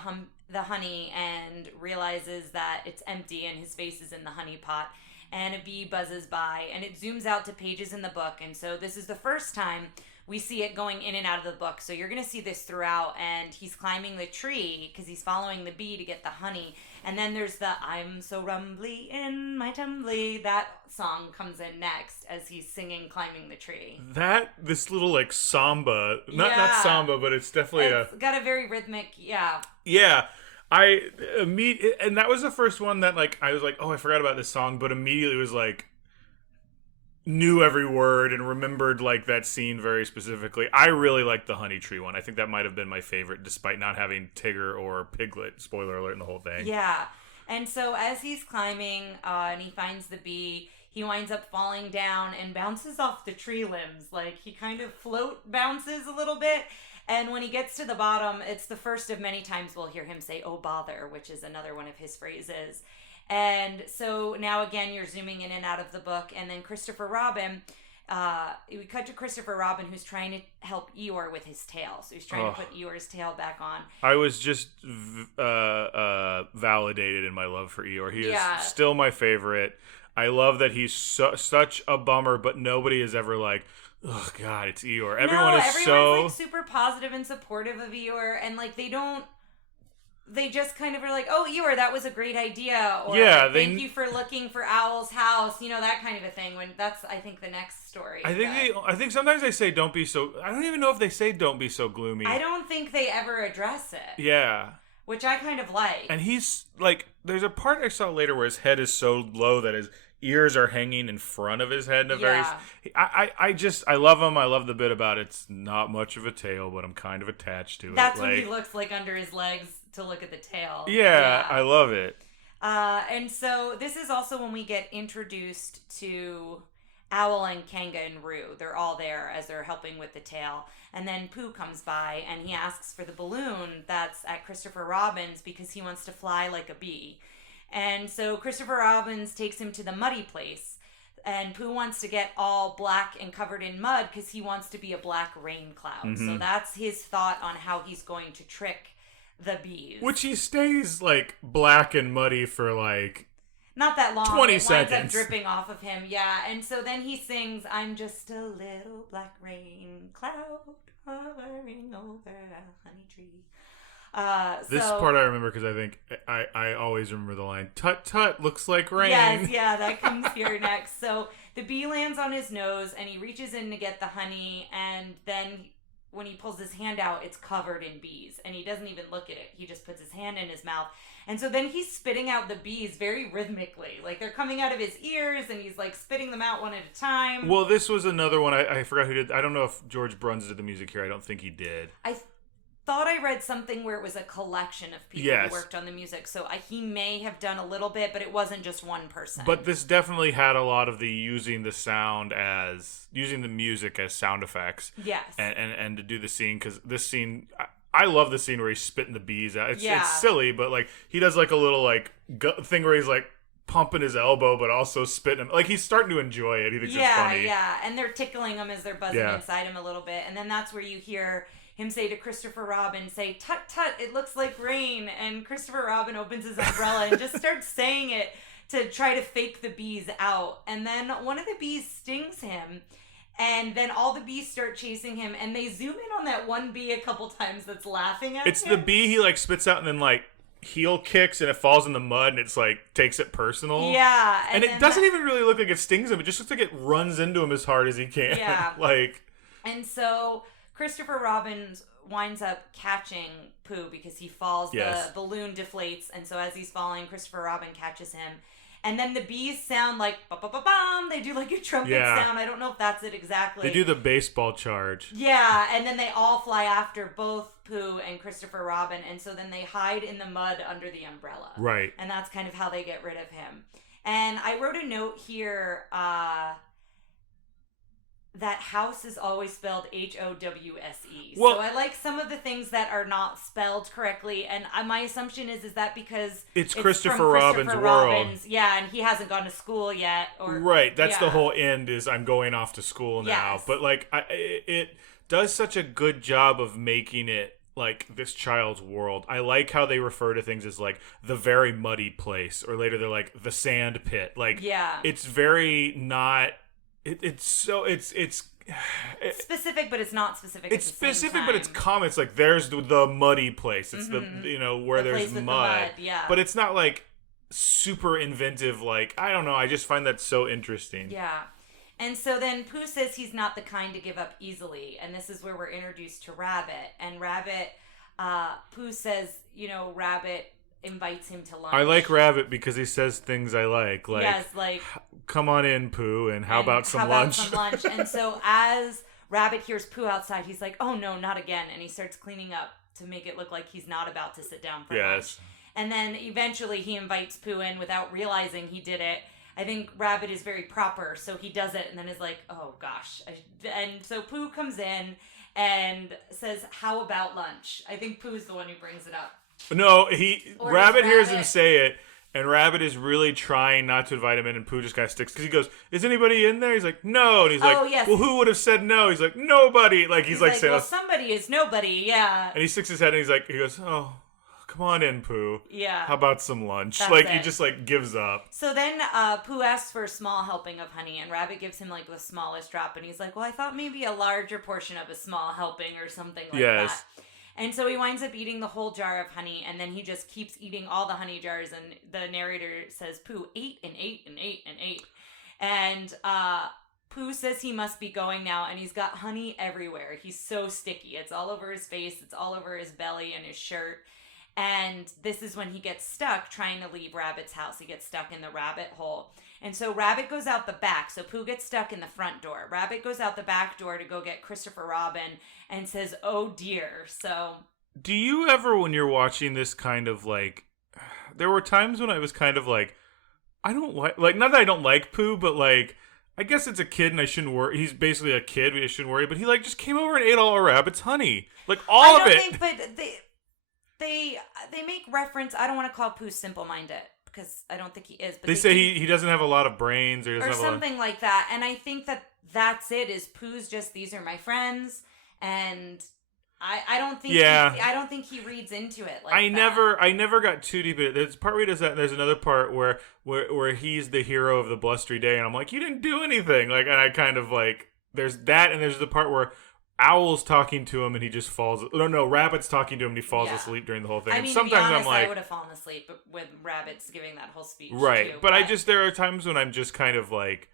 honey and realizes that it's empty and his face is in the honey pot, and a bee buzzes by and it zooms out to pages in the book. And so this is the first time we see it going in and out of the book. So you're going to see this throughout, and he's climbing the tree because he's following the bee to get the honey. And then there's the I'm so rumbly in my tumbly. That song comes in next as he's singing climbing the tree. This little, like, samba, not samba, but it's definitely it's got a very rhythmic, Yeah. And that was the first one that, like, I was like, oh, I forgot about this song, but immediately was like, knew every word and remembered, like, that scene very specifically. I really liked the honey tree one. I think that might have been my favorite, despite not having Tigger or Piglet, spoiler alert, in the whole thing. Yeah. And so as he's climbing and he finds the bee, he winds up falling down and bounces off the tree limbs. Like, he kind of bounces a little bit. And when he gets to the bottom, it's the first of many times we'll hear him say, "Oh, bother," which is another one of his phrases. And so now again, you're zooming in and out of the book. And then Christopher Robin, we cut to Christopher Robin, who's trying to help Eeyore with his tail. So he's trying to put Eeyore's tail back on. I was just validated in my love for Eeyore. He is still my favorite. I love that he's such a bummer, but nobody is ever like, oh God, it's Eeyore. Everyone's like super positive and supportive of Eeyore, and, like, they just kind of are like, oh, Eeyore, that was a great idea, or thank you for looking for Owl's house, that kind of a thing. When that's, I think, the next story. I think sometimes they say don't be so. I don't even know if they say don't be so gloomy. I don't think they ever address it. Yeah. Which I kind of like. And he's like, there's a part I saw later where his head is so low that his ears are hanging in front of his head in a very. I love him. I love the bit about it's not much of a tail, but I'm kind of attached to it. That's what he looks like under his legs to look at the tail. Yeah, I love it. And so this is also when we get introduced to Owl and Kanga and Roo. They're all there as they're helping with the tail. And then Pooh comes by and he asks for the balloon that's at Christopher Robin's because he wants to fly like a bee. And so Christopher Robin takes him to the muddy place. And Pooh wants to get all black and covered in mud because he wants to be a black rain cloud. Mm-hmm. So that's his thought on how he's going to trick the bees. Which he stays, like, black and muddy for, like, not that long. 20 seconds. Winds up dripping off of him, yeah. And so then he sings, I'm just a little black rain cloud hovering over a honey tree. This part I remember because I think I always remember the line, tut tut, looks like rain. Yes, yeah, that comes here next. So the bee lands on his nose and he reaches in to get the honey, and then when he pulls his hand out, it's covered in bees, and he doesn't even look at it. He just puts his hand in his mouth. And so then he's spitting out the bees very rhythmically. Like, they're coming out of his ears, and he's, like, spitting them out one at a time. Well, this was another one. I forgot who did. I don't know if George Bruns did the music here. I don't think he did. I thought I read something where it was a collection of people who worked on the music. So he may have done a little bit, but it wasn't just one person. But this definitely had a lot of the using the music as sound effects. Yes. And to do the scene, because this scene, I love the scene where he's spitting the bees out. It's silly, but, like, he does, like, a little, like, thing where he's, like, pumping his elbow, but also spitting him. Like, he's starting to enjoy it. He thinks it's funny. Yeah, and they're tickling him as they're buzzing inside him a little bit. And then that's where you hear him say to Christopher Robin, say, "Tut, tut, it looks like rain." And Christopher Robin opens his umbrella and just starts saying it to try to fake the bees out. And then one of the bees stings him. And then all the bees start chasing him. And they zoom in on that one bee a couple times that's laughing at him. It's the bee he, like, spits out and then, like, heel kicks and it falls in the mud and it's, like, takes it personal. Yeah. And it doesn't even really look like it stings him. It just looks like it runs into him as hard as he can. Yeah. Like... And so Christopher Robin winds up catching Pooh because he falls. Yes. The balloon deflates, and so as he's falling, Christopher Robin catches him. And then the bees sound like ba-ba-ba-bum. They do like a trumpet sound. I don't know if that's it exactly. They do the baseball charge. Yeah, and then they all fly after both Pooh and Christopher Robin, and so then they hide in the mud under the umbrella. Right. And that's kind of how they get rid of him. And I wrote a note here, that house is always spelled Howse. Well, so I like some of the things that are not spelled correctly, and my assumption is that because it's Christopher Robin's world. Yeah, and he hasn't gone to school yet. Or right, that's the whole end is I'm going off to school now. Yes. But like, it does such a good job of making it like this child's world. I like how they refer to things as like the very muddy place, or later they're like the sand pit. Like, it's very not. It's specific, but it's not specific. It's specific, but it's common. It's like there's the muddy place. It's the where there's mud. Yeah. But it's not like super inventive. Like, I don't know. I just find that so interesting. Yeah. And so then Pooh says he's not the kind to give up easily, and this is where we're introduced to Rabbit. And Rabbit, Pooh says, Rabbit invites him to lunch. I like Rabbit because he says things I like. Like, yes, like, come on in, Pooh, and how about some lunch? And so as Rabbit hears Pooh outside, he's like, "Oh no, not again!" And he starts cleaning up to make it look like he's not about to sit down for lunch. And then eventually he invites Pooh in without realizing he did it. I think Rabbit is very proper, so he does it and then is like, "Oh gosh." And so Pooh comes in and says, "How about lunch?" I think Pooh's the one who brings it up. No, Rabbit hears him say it, and Rabbit is really trying not to invite him in, and Pooh just kind of sticks, because he goes, "Is anybody in there?" He's like, "No," and he's like, yes. "Well, who would have said no?" He's like, "Nobody." Like, he's like saying, "Well, somebody is nobody, yeah." And he sticks his head, and he goes, "Oh, come on in, Pooh. Yeah. How about some lunch?" That's like, it. he just, like, gives up. So then Pooh asks for a small helping of honey, and Rabbit gives him, like, the smallest drop, and he's like, "Well, I thought maybe a larger portion of a small helping or something like that." And so he winds up eating the whole jar of honey, and then he just keeps eating all the honey jars, and the narrator says, "Pooh ate and ate and ate and ate." And Pooh says he must be going now, and he's got honey everywhere. He's so sticky. It's all over his face, it's all over his belly and his shirt. And this is when he gets stuck trying to leave Rabbit's house. He gets stuck in the rabbit hole. And so Rabbit goes out the back. So Pooh gets stuck in the front door. Rabbit goes out the back door to go get Christopher Robin and says, "Oh dear." So do you ever, when you're watching this kind of like, there were times when I was kind of like, I don't like, not that I don't like Pooh, but like, I guess it's a kid and I shouldn't worry. He's basically a kid, we shouldn't worry. But he like just came over and ate all our Rabbit's honey. Like all of it. But they make reference. I don't want to call Pooh simple-minded, because I don't think he is. But they say he doesn't have a lot of brains, or, he doesn't or have something like that. And I think that's it. Is Pooh's just, these are my friends, and I don't think I don't think he reads into it like that. I never got too deep in it. There's part where he does that, and there's another part where he's the hero of the blustery day, and I'm like, you didn't do anything. Like, and I kind of like, there's that, and there's the part where Owl's talking to him and he just falls. No, Rabbit's talking to him and he falls asleep during the whole thing. I mean, sometimes to be honest, I'm like, I would have fallen asleep when Rabbit's giving that whole speech. Right, too, but there are times when I'm just kind of like,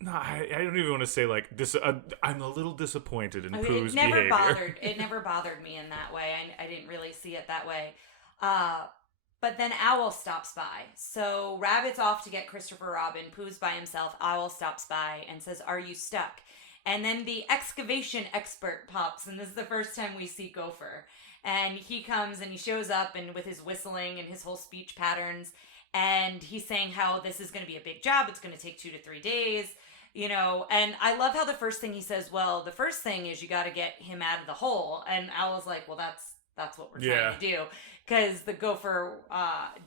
no, I don't even want to say like this. I'm a little disappointed in Pooh's behavior. It never bothered me in that way. I didn't really see it that way. But then Owl stops by. So Rabbit's off to get Christopher Robin. Pooh's by himself. Owl stops by and says, "Are you stuck?" And then the excavation expert pops, and this is the first time we see Gopher. And he comes and he shows up, and with his whistling and his whole speech patterns, and he's saying how this is going to be a big job. It's going to take 2 to 3 days, And I love how the first thing he says, well, the first thing is you got to get him out of the hole. And Owl's like, well, that's what we're trying to do. Because the Gopher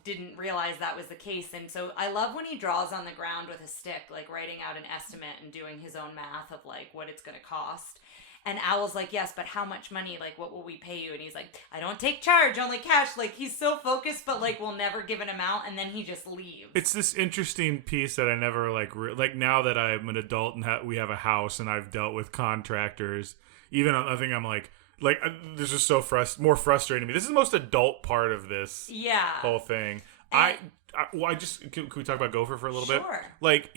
didn't realize that was the case. And so I love when he draws on the ground with a stick, like writing out an estimate and doing his own math of like what it's going to cost. And Owl's like, yes, but how much money? Like, what will we pay you? And he's like, I don't take charge, only cash. Like, he's so focused, but like, we'll never give an amount. And then he just leaves. It's this interesting piece that I never like now that I'm an adult and we have a house and I've dealt with contractors. Even I think I'm like this is so more frustrating to me. This is the most adult part of this whole thing. And can we talk about Gopher for a little bit? Sure. Like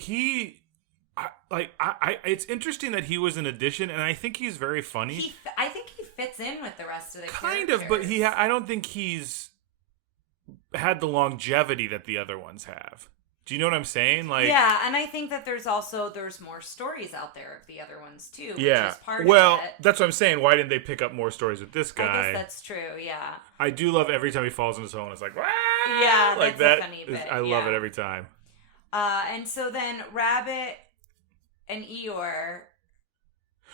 it's interesting that he was an addition, and I think he's very funny. I think he fits in with the rest of the characters. But I don't think he's had the longevity that the other ones have. Do you know what I'm saying? Like, yeah, and I think that there's more stories out there of the other ones too. Yeah, which is part well, of it. That's what I'm saying. Why didn't they pick up more stories with this guy? I guess that's true. Yeah. I do love every time he falls in his hole. It's like, Wah! Yeah, like that's a funny bit. I love it every time. And so then Rabbit and Eeyore.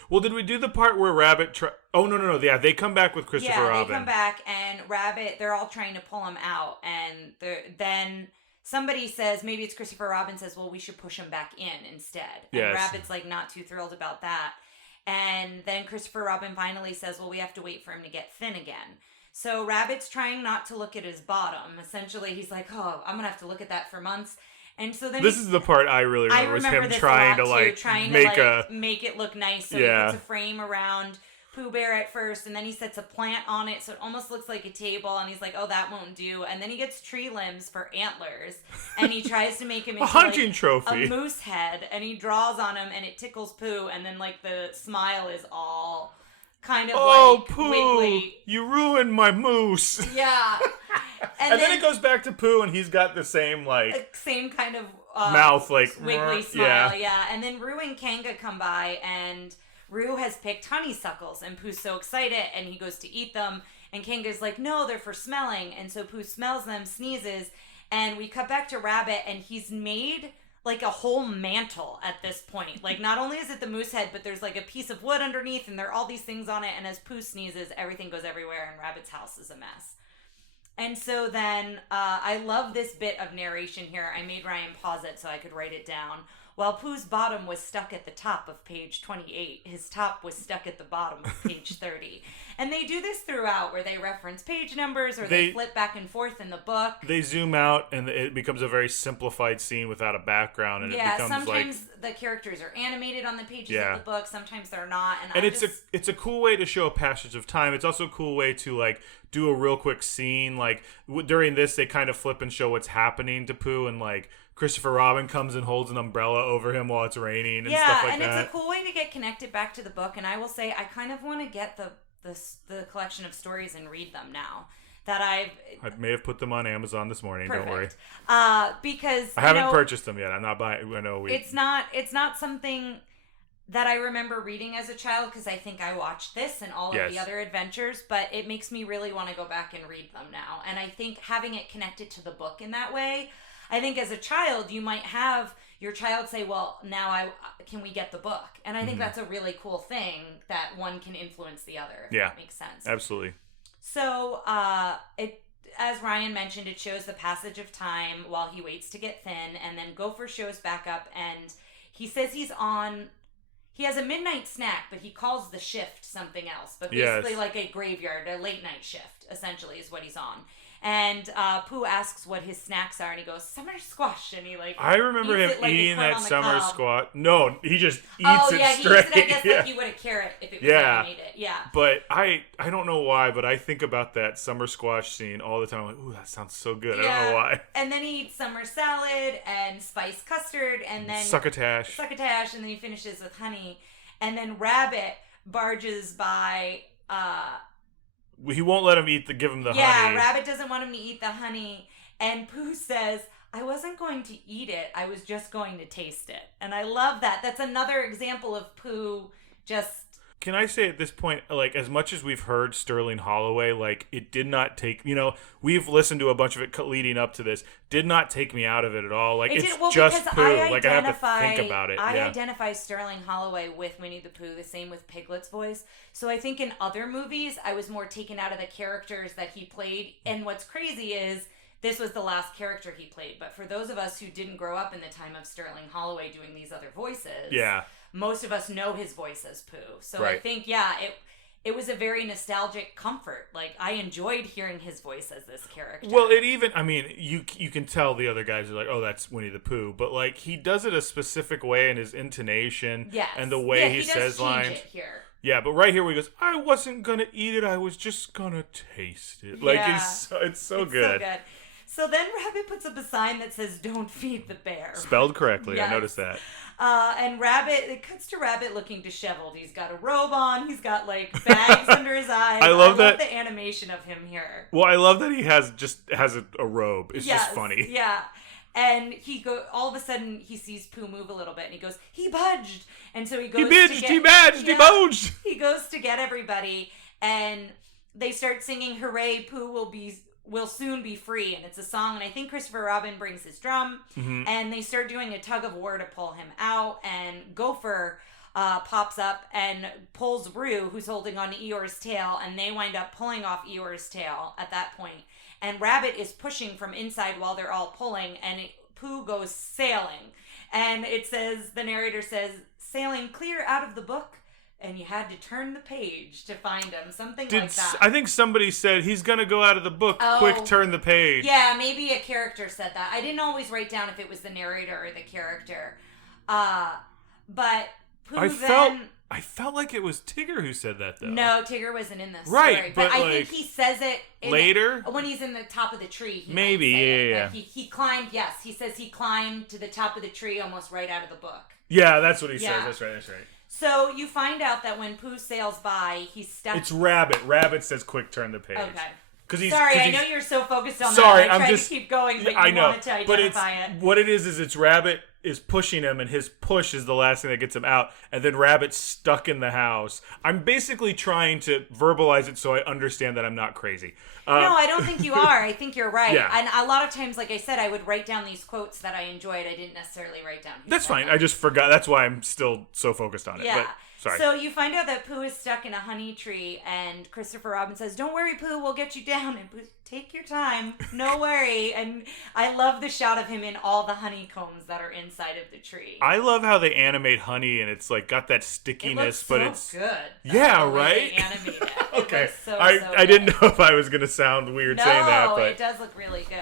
Well, did we do the part where Rabbit? Oh no! Yeah, they come back with Christopher Robin. Yeah, they come back and Rabbit. They're all trying to pull him out, and then somebody says, maybe it's Christopher Robin says, well, we should push him back in instead. And yes. Rabbit's like not too thrilled about that. And then Christopher Robin finally says, well, we have to wait for him to get thin again. So Rabbit's trying not to look at his bottom. Essentially, he's like, oh, I'm gonna have to look at that for months. And so then this is the part I really remember, was him trying to make it look nice. So he puts a frame around Pooh Bear at first, and then he sets a plant on it, so it almost looks like a table. And he's like, "Oh, that won't do." And then he gets tree limbs for antlers, and he tries to make him into a hunting trophy, a moose head, and he draws on him, and it tickles Pooh, and then like the smile is all kind of Pooh, wiggly. You ruined my moose. Yeah. And then it goes back to Pooh, and he's got the same kind of mouth, like wiggly smile. Yeah. And then Roo and Kanga come by, and Roo has picked honeysuckles, and Pooh's so excited, and he goes to eat them, and Kanga's like, no, they're for smelling. And so Pooh smells them, sneezes, and we cut back to Rabbit, and he's made like a whole mantle at this point. Like, not only is it the moose head, but there's like a piece of wood underneath, and there are all these things on it, and as Pooh sneezes, everything goes everywhere, and Rabbit's house is a mess. And so then, I love this bit of narration here. I made Ryan pause it so I could write it down. While Pooh's bottom was stuck at the top of page 28, his top was stuck at the bottom of page 30. And they do this throughout, where they reference page numbers, or they flip back and forth in the book. They zoom out, and it becomes a very simplified scene without a background. And it becomes sometimes the characters are animated on the pages of the book, sometimes they're not. And it's a cool way to show a passage of time. It's also a cool way to do a real quick scene. Like during this, they kind of flip and show what's happening to Pooh, and Christopher Robin comes and holds an umbrella over him while it's raining and stuff like that. Yeah, and it's a cool way to get connected back to the book. And I will say, I kind of want to get the collection of stories and read them now. That I may have put them on Amazon this morning. Perfect. Don't worry. Because I haven't purchased them yet. I'm not buying. I know it's not something that I remember reading as a child, because I think I watched this and all of the other adventures, but it makes me really want to go back and read them now. And I think having it connected to the book in that way, I think as a child, you might have your child say, well, now can we get the book? And I think that's a really cool thing, that one can influence the other, if that makes sense. Absolutely. So, as Ryan mentioned, it shows the passage of time while he waits to get thin, and then Gopher shows back up, and he says he has a midnight snack, but he calls the shift something else. But basically like a graveyard, a late night shift, essentially, is what he's on. And Pooh asks what his snacks are, and he goes, summer squash, and he I remember him eating that summer squash. No, he just eats it straight. He eats it, I guess, like you would a carrot if it was like he ate it. Yeah. But I don't know why, but I think about that summer squash scene all the time. I'm like, ooh, that sounds so good. I don't know why. And then he eats summer salad and spiced custard, and then succotash, and then he finishes with honey. And then Rabbit barges by. He won't let him give him the honey. Yeah, Rabbit doesn't want him to eat the honey. And Pooh says, I wasn't going to eat it. I was just going to taste it. And I love that. That's another example of Pooh just... Can I say at this point, as much as we've heard Sterling Holloway, it did not take, we've listened to a bunch of it leading up to this, did not take me out of it at all. It's just Pooh. I have to think about it. I identify Sterling Holloway with Winnie the Pooh, the same with Piglet's voice. So I think in other movies, I was more taken out of the characters that he played. And what's crazy is this was the last character he played. But for those of us who didn't grow up in the time of Sterling Holloway doing these other voices, most of us know his voice as Pooh. So I think, it was a very nostalgic comfort. Like, I enjoyed hearing his voice as this character. Well, you can tell the other guys are like, oh, that's Winnie the Pooh. But, like, he does it a specific way in his intonation and the way he says lines. It here. Yeah, but right here where he goes, I wasn't going to eat it, I was just going to taste it. Like, it's so good. So good. So then Rabbit puts up a sign that says, don't feed the bear. Spelled correctly, I noticed that. And Rabbit, it cuts to Rabbit looking disheveled. He's got a robe on. He's got, like, bags under his eyes. I love the animation of him here. Well, I love that he has a robe. It's just funny. Yeah. And all of a sudden, he sees Pooh move a little bit, and he goes, he budged! And so he goes he budged! He goes to get everybody, and they start singing, hooray, Pooh will soon be free, and it's a song, and I think Christopher Robin brings his drum, and they start doing a tug of war to pull him out, and Gopher pops up and pulls Roo, who's holding on to Eeyore's tail, and they wind up pulling off Eeyore's tail at that point. And Rabbit is pushing from inside while they're all pulling, and Pooh goes sailing. And the narrator says, sailing clear out of the book, and you had to turn the page to find him. Something like that. I think somebody said, he's going to go out of the book, quick, turn the page. Yeah, maybe a character said that. I didn't always write down if it was the narrator or the character. But Pooh I felt like it was Tigger who said that, though. No, Tigger wasn't in this story. But I think he says it later? When he's in the top of the tree. Maybe, yeah. He climbed, he says he climbed to the top of the tree almost right out of the book. Yeah, that's what he says. That's right. So you find out that when Pooh sails by, he's stuck. It's Rabbit. Rabbit says, quick, turn the page. Okay. I know you're so focused on that. I tried to keep going, but you wanted to identify it. What it is it's Rabbit is pushing him, and his push is the last thing that gets him out, and then Rabbit's stuck in the house. I'm basically trying to verbalize it so I understand that I'm not crazy. No, I don't think you are. I think you're right. Yeah. And a lot of times, like I said, I would write down these quotes that I enjoyed. I didn't necessarily write down. That's fine. I just forgot. That's why I'm still so focused on it. Yeah. But, sorry. So you find out that Pooh is stuck in a honey tree, and Christopher Robin says, don't worry, Pooh, we'll get you down. And Pooh, take your time. No worry. And I love the shot of him in all the honeycombs that are inside of the tree. I love how they animate honey, and it's like got that stickiness, but it's good. Yeah, right? They animate it. Okay. I didn't know if I was going to sound weird saying that, but it does look really good.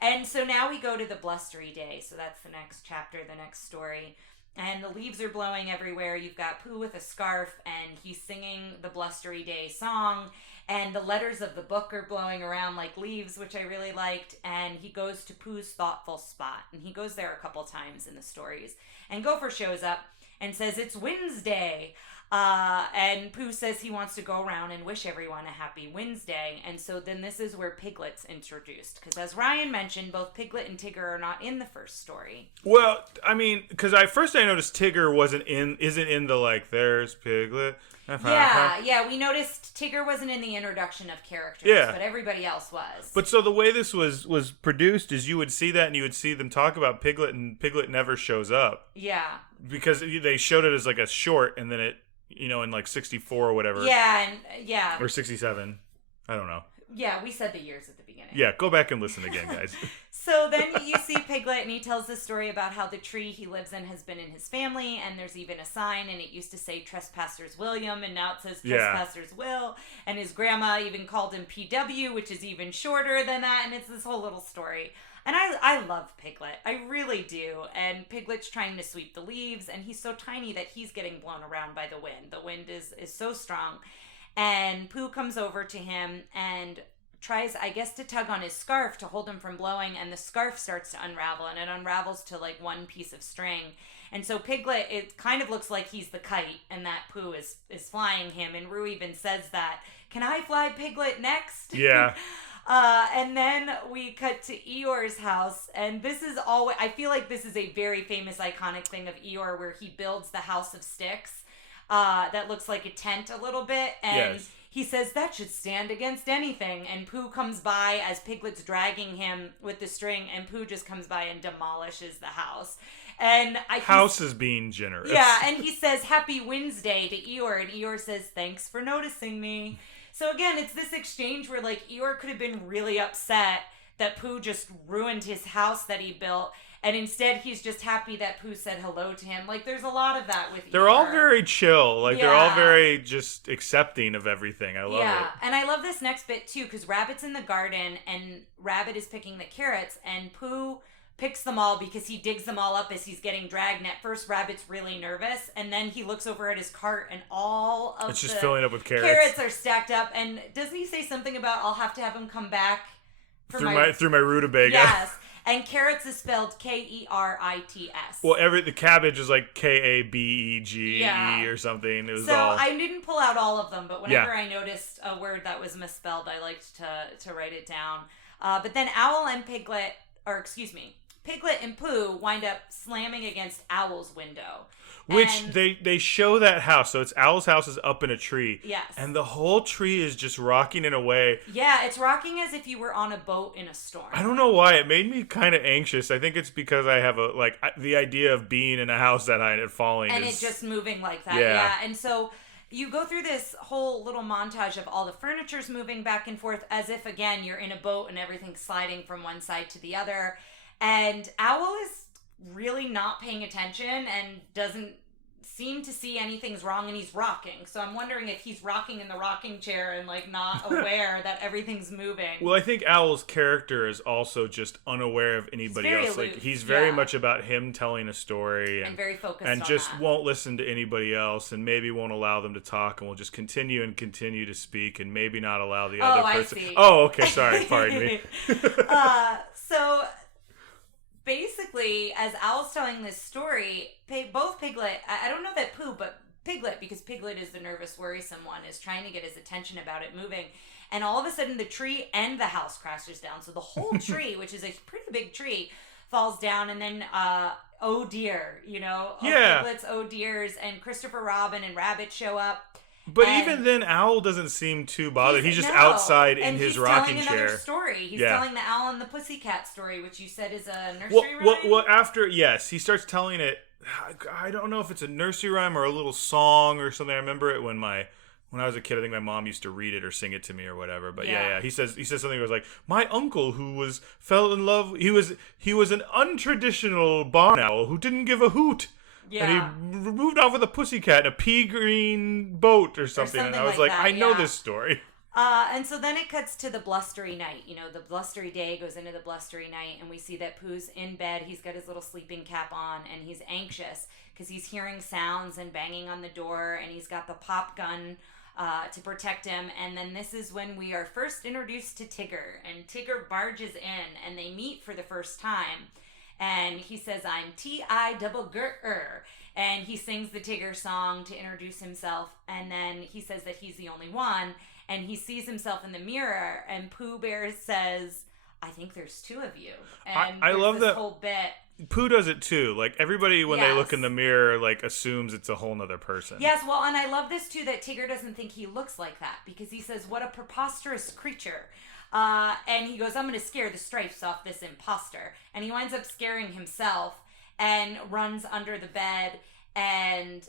And so now we go to the blustery day. So that's the next chapter, the next story. And the leaves are blowing everywhere. You've got Pooh with a scarf, and he's singing the Blustery Day song. And the letters of the book are blowing around like leaves, which I really liked. And he goes to Pooh's thoughtful spot. And he goes there a couple times in the stories. And Gopher shows up and says, it's Wednesday. And Pooh says he wants to go around and wish everyone a happy Wednesday. And so then this is where Piglet's introduced. Because as Ryan mentioned, both Piglet and Tigger are not in the first story. Well, I mean, because I noticed Tigger isn't in the, like, there's Piglet. Yeah, we noticed Tigger wasn't in the introduction of characters, but everybody else was. But so the way this was produced is you would see that, and you would see them talk about Piglet, and Piglet never shows up. Yeah. Because they showed it as, like, a short, and then it, in, like, 64 or whatever. Yeah, Or 67. I don't know. Yeah, we said the years at the beginning. Yeah, go back and listen again, guys. So then you see Piglet, and he tells the story about how the tree he lives in has been in his family, and there's even a sign, and it used to say Trespassers William, and now it says Trespassers Will, and his grandma even called him PW, which is even shorter than that, and it's this whole little story. And I love Piglet. I really do. And Piglet's trying to sweep the leaves, and he's so tiny that he's getting blown around by the wind. The wind is so strong. And Pooh comes over to him and tries, I guess, to tug on his scarf to hold him from blowing, and the scarf starts to unravel, and it unravels to, like, one piece of string. And so Piglet, it kind of looks like he's the kite, and that Pooh is flying him, and Roo even says that, can I fly Piglet next? Yeah. And then we cut to Eeyore's house, and this is always, I feel like this is a very famous, iconic thing of Eeyore, where he builds the house of sticks that looks like a tent a little bit, and he says that should stand against anything, and Pooh comes by as Piglet's dragging him with the string, and Pooh just comes by and demolishes the house. And House is being generous. Yeah, and he says, Happy Wednesday to Eeyore, and Eeyore says, thanks for noticing me. So again, it's this exchange where, like, Eeyore could have been really upset that Pooh just ruined his house that he built. And instead, he's just happy that Pooh said hello to him. Like, there's a lot of that with They're all very chill. Like, they're all very just accepting of everything. I love it. Yeah, and I love this next bit, too, because Rabbit's in the garden, and Rabbit is picking the carrots, and Pooh picks them all because he digs them all up as he's getting dragged. And at first, Rabbit's really nervous, and then he looks over at his cart, and all of it's just filling up with carrots. Carrots are stacked up, and doesn't he say something about, I'll have to have him come back through my rutabaga? Yes. And carrots is spelled Kerits. Well, the cabbage is like Kabege or something. It was I didn't pull out all of them, but whenever I noticed a word that was misspelled, I liked to write it down. But then Piglet and Pooh wind up slamming against Owl's window. Which they show that house. So it's Owl's house is up in a tree. Yes. And the whole tree is just rocking in a way. Yeah, it's rocking as if you were on a boat in a storm. I don't know why. It made me kind of anxious. I think it's because I have the idea of being in a house that high and it falling. And it just moving like that. Yeah. And so you go through this whole little montage of all the furniture's moving back and forth as if, again, you're in a boat and everything's sliding from one side to the other. And Owl is really not paying attention and doesn't seem to see anything's wrong, and he's rocking. So I'm wondering if he's rocking in the rocking chair and not aware that everything's moving. Well, I think Owl's character is also just unaware of anybody else. Aloof. Like he's very much about him telling a story and very focused and on just that. Won't listen to anybody else and maybe won't allow them to talk and will just continue to speak and maybe not allow the other person. I see. Oh, okay, sorry, pardon me. So basically, as Owl's telling this story, both Piglet, I don't know that Pooh, but Piglet, because Piglet is the nervous, worrisome one, is trying to get his attention about it moving. And all of a sudden, the tree and the house crashes down. So the whole tree, which is a pretty big tree, falls down. And then, oh dear, Piglet's oh dears. And Christopher Robin and Rabbit show up. But even then, Owl doesn't seem too bothered. He's just outside in his rocking chair. He's telling another story. He's telling the Owl and the Pussycat story, which you said is a nursery rhyme? Well, he starts telling it. I don't know if it's a nursery rhyme or a little song or something. I remember it when I was a kid. I think my mom used to read it or sing it to me or whatever. But yeah. He says something that was like, my uncle who fell in love. He was an untraditional barn owl who didn't give a hoot. Yeah. And he moved off with a pussycat in a pea green boat or something. And I was like, I know this story. And so then it cuts to the blustery night. The blustery day goes into the blustery night, and we see that Pooh's in bed. He's got his little sleeping cap on, and he's anxious because he's hearing sounds and banging on the door, and he's got the pop gun to protect him. And then this is when we are first introduced to Tigger, and Tigger barges in, and they meet for the first time. And he says, I'm T-I-double-G-R. And he sings the Tigger song to introduce himself. And then he says that he's the only one. And he sees himself in the mirror. And Pooh Bear says, I think there's two of you. And I love that whole bit. Pooh does it too. Like everybody, when they look in the mirror, assumes it's a whole nother person. Yes, well, and I love this too, that Tigger doesn't think he looks like that. Because he says, what a preposterous creature. And he goes, I'm going to scare the stripes off this imposter. And he winds up scaring himself and runs under the bed. And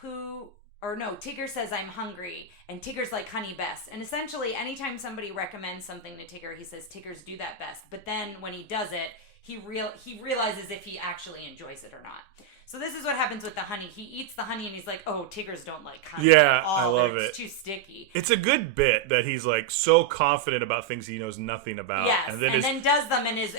Tigger says, I'm hungry. And Tigger's like, honey best. And essentially, anytime somebody recommends something to Tigger, he says, Tiggers do that best. But then when he does it, he realizes if he actually enjoys it or not. So this is what happens with the honey. He eats the honey and he's like, oh, Tiggers don't like honey. Yeah, I love it. It's too sticky. It's a good bit that he's so confident about things he knows nothing about. Yes, and then does them and is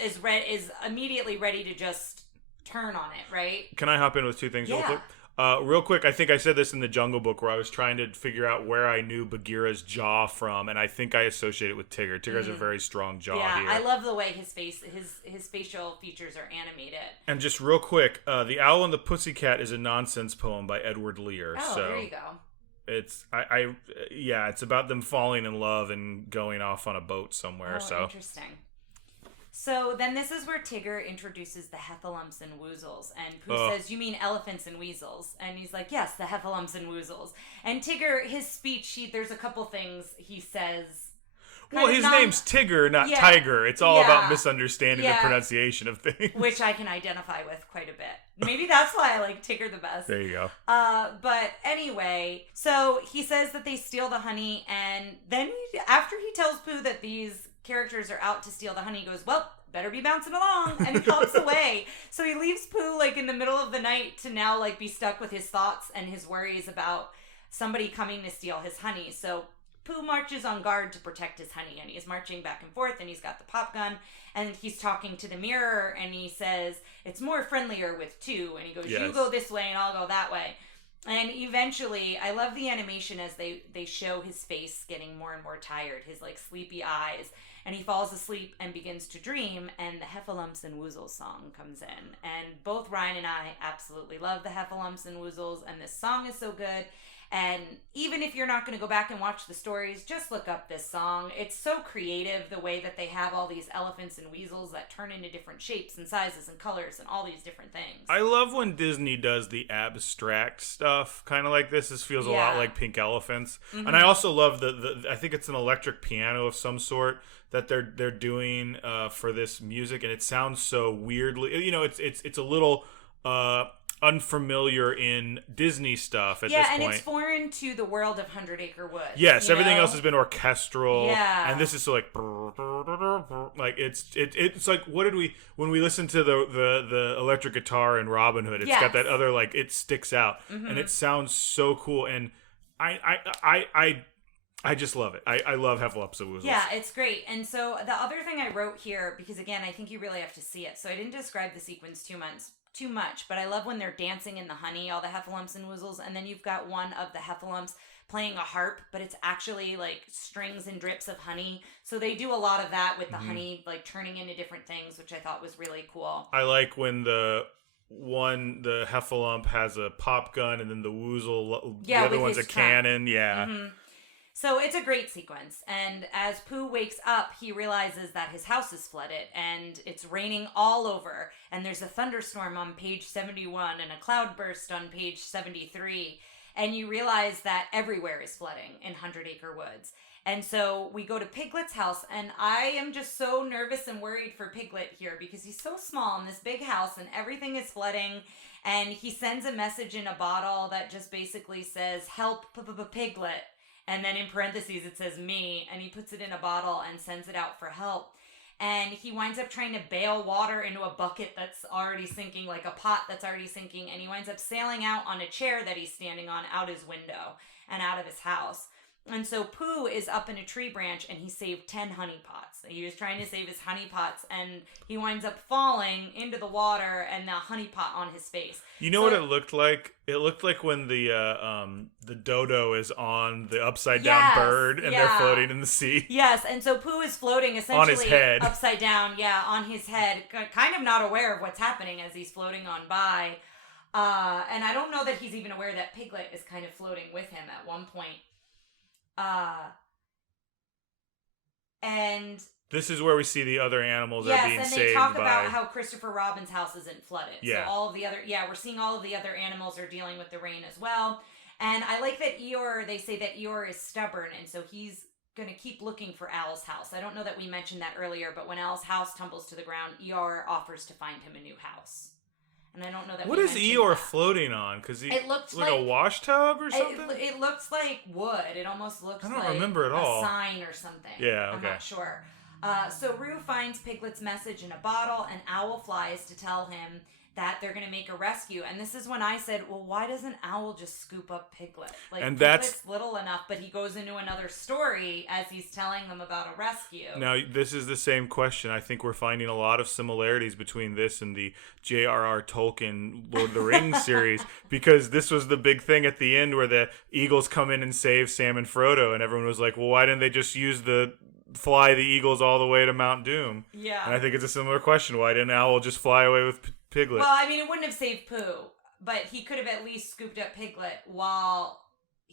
immediately ready to just turn on it, right? Can I hop in with two things real quick? Real quick, I think I said this in the Jungle Book where I was trying to figure out where I knew Bagheera's jaw from, and I think I associate it with Tigger. Tigger has a very strong jaw here. I love the way his facial features are animated. And just real quick, The Owl and the Pussycat is a nonsense poem by Edward Lear. Oh, there you go. It's it's about them falling in love and going off on a boat somewhere. Oh, interesting. So then this is where Tigger introduces the Heffalumps and Woozles. And Pooh says, you mean elephants and weasels? And he's like, yes, the Heffalumps and Woozles. And Tigger, his speech, there's a couple things he says. Well, his name's Tigger, not Tiger. It's all about misunderstanding the pronunciation of things. Which I can identify with quite a bit. Maybe that's why I like Tigger the best. There you go. But anyway, so he says that they steal the honey. And then after he tells Pooh that these characters are out to steal the honey, he goes, well, better be bouncing along, and hops away. So he leaves Pooh like in the middle of the night to now like be stuck with his thoughts and his worries about somebody coming to steal his honey. So Pooh marches on guard to protect his honey, and he's marching back and forth, and he's got the pop gun, and he's talking to the mirror, and he says, it's more friendlier with two, and he goes, you go this way and I'll go that way. And eventually, I love the animation as they show his face getting more and more tired, his like sleepy eyes, and he falls asleep and begins to dream, and the Heffalumps and Woozles song comes in. And both Ryan and I absolutely love the Heffalumps and Woozles, and this song is so good. And even if you're not going to go back and watch the stories, just look up this song. It's so creative, the way that they have all these elephants and weasels that turn into different shapes and sizes and colors and all these different things. I love when Disney does the abstract stuff, kind of like this. This feels a lot like Pink Elephants. Mm-hmm. And I also love I think it's an electric piano of some sort that they're doing for this music, and it sounds so weirdly, you know, it's a little unfamiliar in Disney stuff at this point. Yeah, and it's foreign to the world of 100 Acre Wood. Yes, everything else has been orchestral. Yeah. And this is so like it's like, what did we, when we listened to the electric guitar in Robin Hood, it's got that other, like, it sticks out. Mm-hmm. And it sounds so cool, and I just love it. I love Heffalumps and Woozles. Yeah, it's great. And so the other thing I wrote here, because again, I think you really have to see it, so I didn't describe the sequence too much, but I love when they're dancing in the honey, all the Heffalumps and Woozles, and then you've got one of the Heffalumps playing a harp, but it's actually like strings and drips of honey. So they do a lot of that with the honey, like turning into different things, which I thought was really cool. I like when the Heffalump has a pop gun, and then the Woozle, the other one's a cannon. Yeah. Mm-hmm. So it's a great sequence, and as Pooh wakes up, he realizes that his house is flooded, and it's raining all over, and there's a thunderstorm on page 71, and a cloudburst on page 73, and you realize that everywhere is flooding in 100 Acre Woods. And so we go to Piglet's house, and I am just so nervous and worried for Piglet here, because he's so small in this big house, and everything is flooding, and he sends a message in a bottle that just basically says, help Piglet. And then in parentheses, it says me, and he puts it in a bottle and sends it out for help. And he winds up trying to bail water into a bucket that's already sinking, like a pot that's already sinking. And he winds up sailing out on a chair that he's standing on out his window and out of his house. And so Pooh is up in a tree branch, and he saved 10 honey pots. He was trying to save his honey pots, and he winds up falling into the water and the honey pot on his face. You know what it looked like? It looked like when the dodo is on the upside down bird, and they're floating in the sea. Yes, and so Pooh is floating essentially on his head. Upside down, on his head, kind of not aware of what's happening as he's floating on by. And I don't know that he's even aware that Piglet is kind of floating with him at one point. And this is where we see the other animals are being saved by. Yes, and they talk about how Christopher Robin's house isn't flooded. Yeah. So all of the other, we're seeing all of the other animals are dealing with the rain as well. And I like that Eeyore, they say that Eeyore is stubborn, and so he's going to keep looking for Owl's house. I don't know that we mentioned that earlier, but when Owl's house tumbles to the ground, Eeyore offers to find him a new house. And I don't know that. What is Eeyore floating on? Because it looked like a wash tub or something. It looks like wood. It almost looks like I don't remember at all. A sign or something. Yeah, okay. I'm not sure. So Roo finds Piglet's message in a bottle, and Owl flies to tell him that they're going to make a rescue. And this is when I said, well, why doesn't Owl just scoop up Piglet? Like, and Piglet's little enough, but he goes into another story as he's telling them about a rescue. Now, this is the same question. I think we're finding a lot of similarities between this and the J.R.R. Tolkien Lord of the Rings series, because this was the big thing at the end where the eagles come in and save Sam and Frodo, and everyone was like, well, why didn't they just fly the eagles all the way to Mount Doom? Yeah. And I think it's a similar question. Why didn't Owl just fly away with Piglet? Well, I mean, it wouldn't have saved Pooh, but he could have at least scooped up Piglet while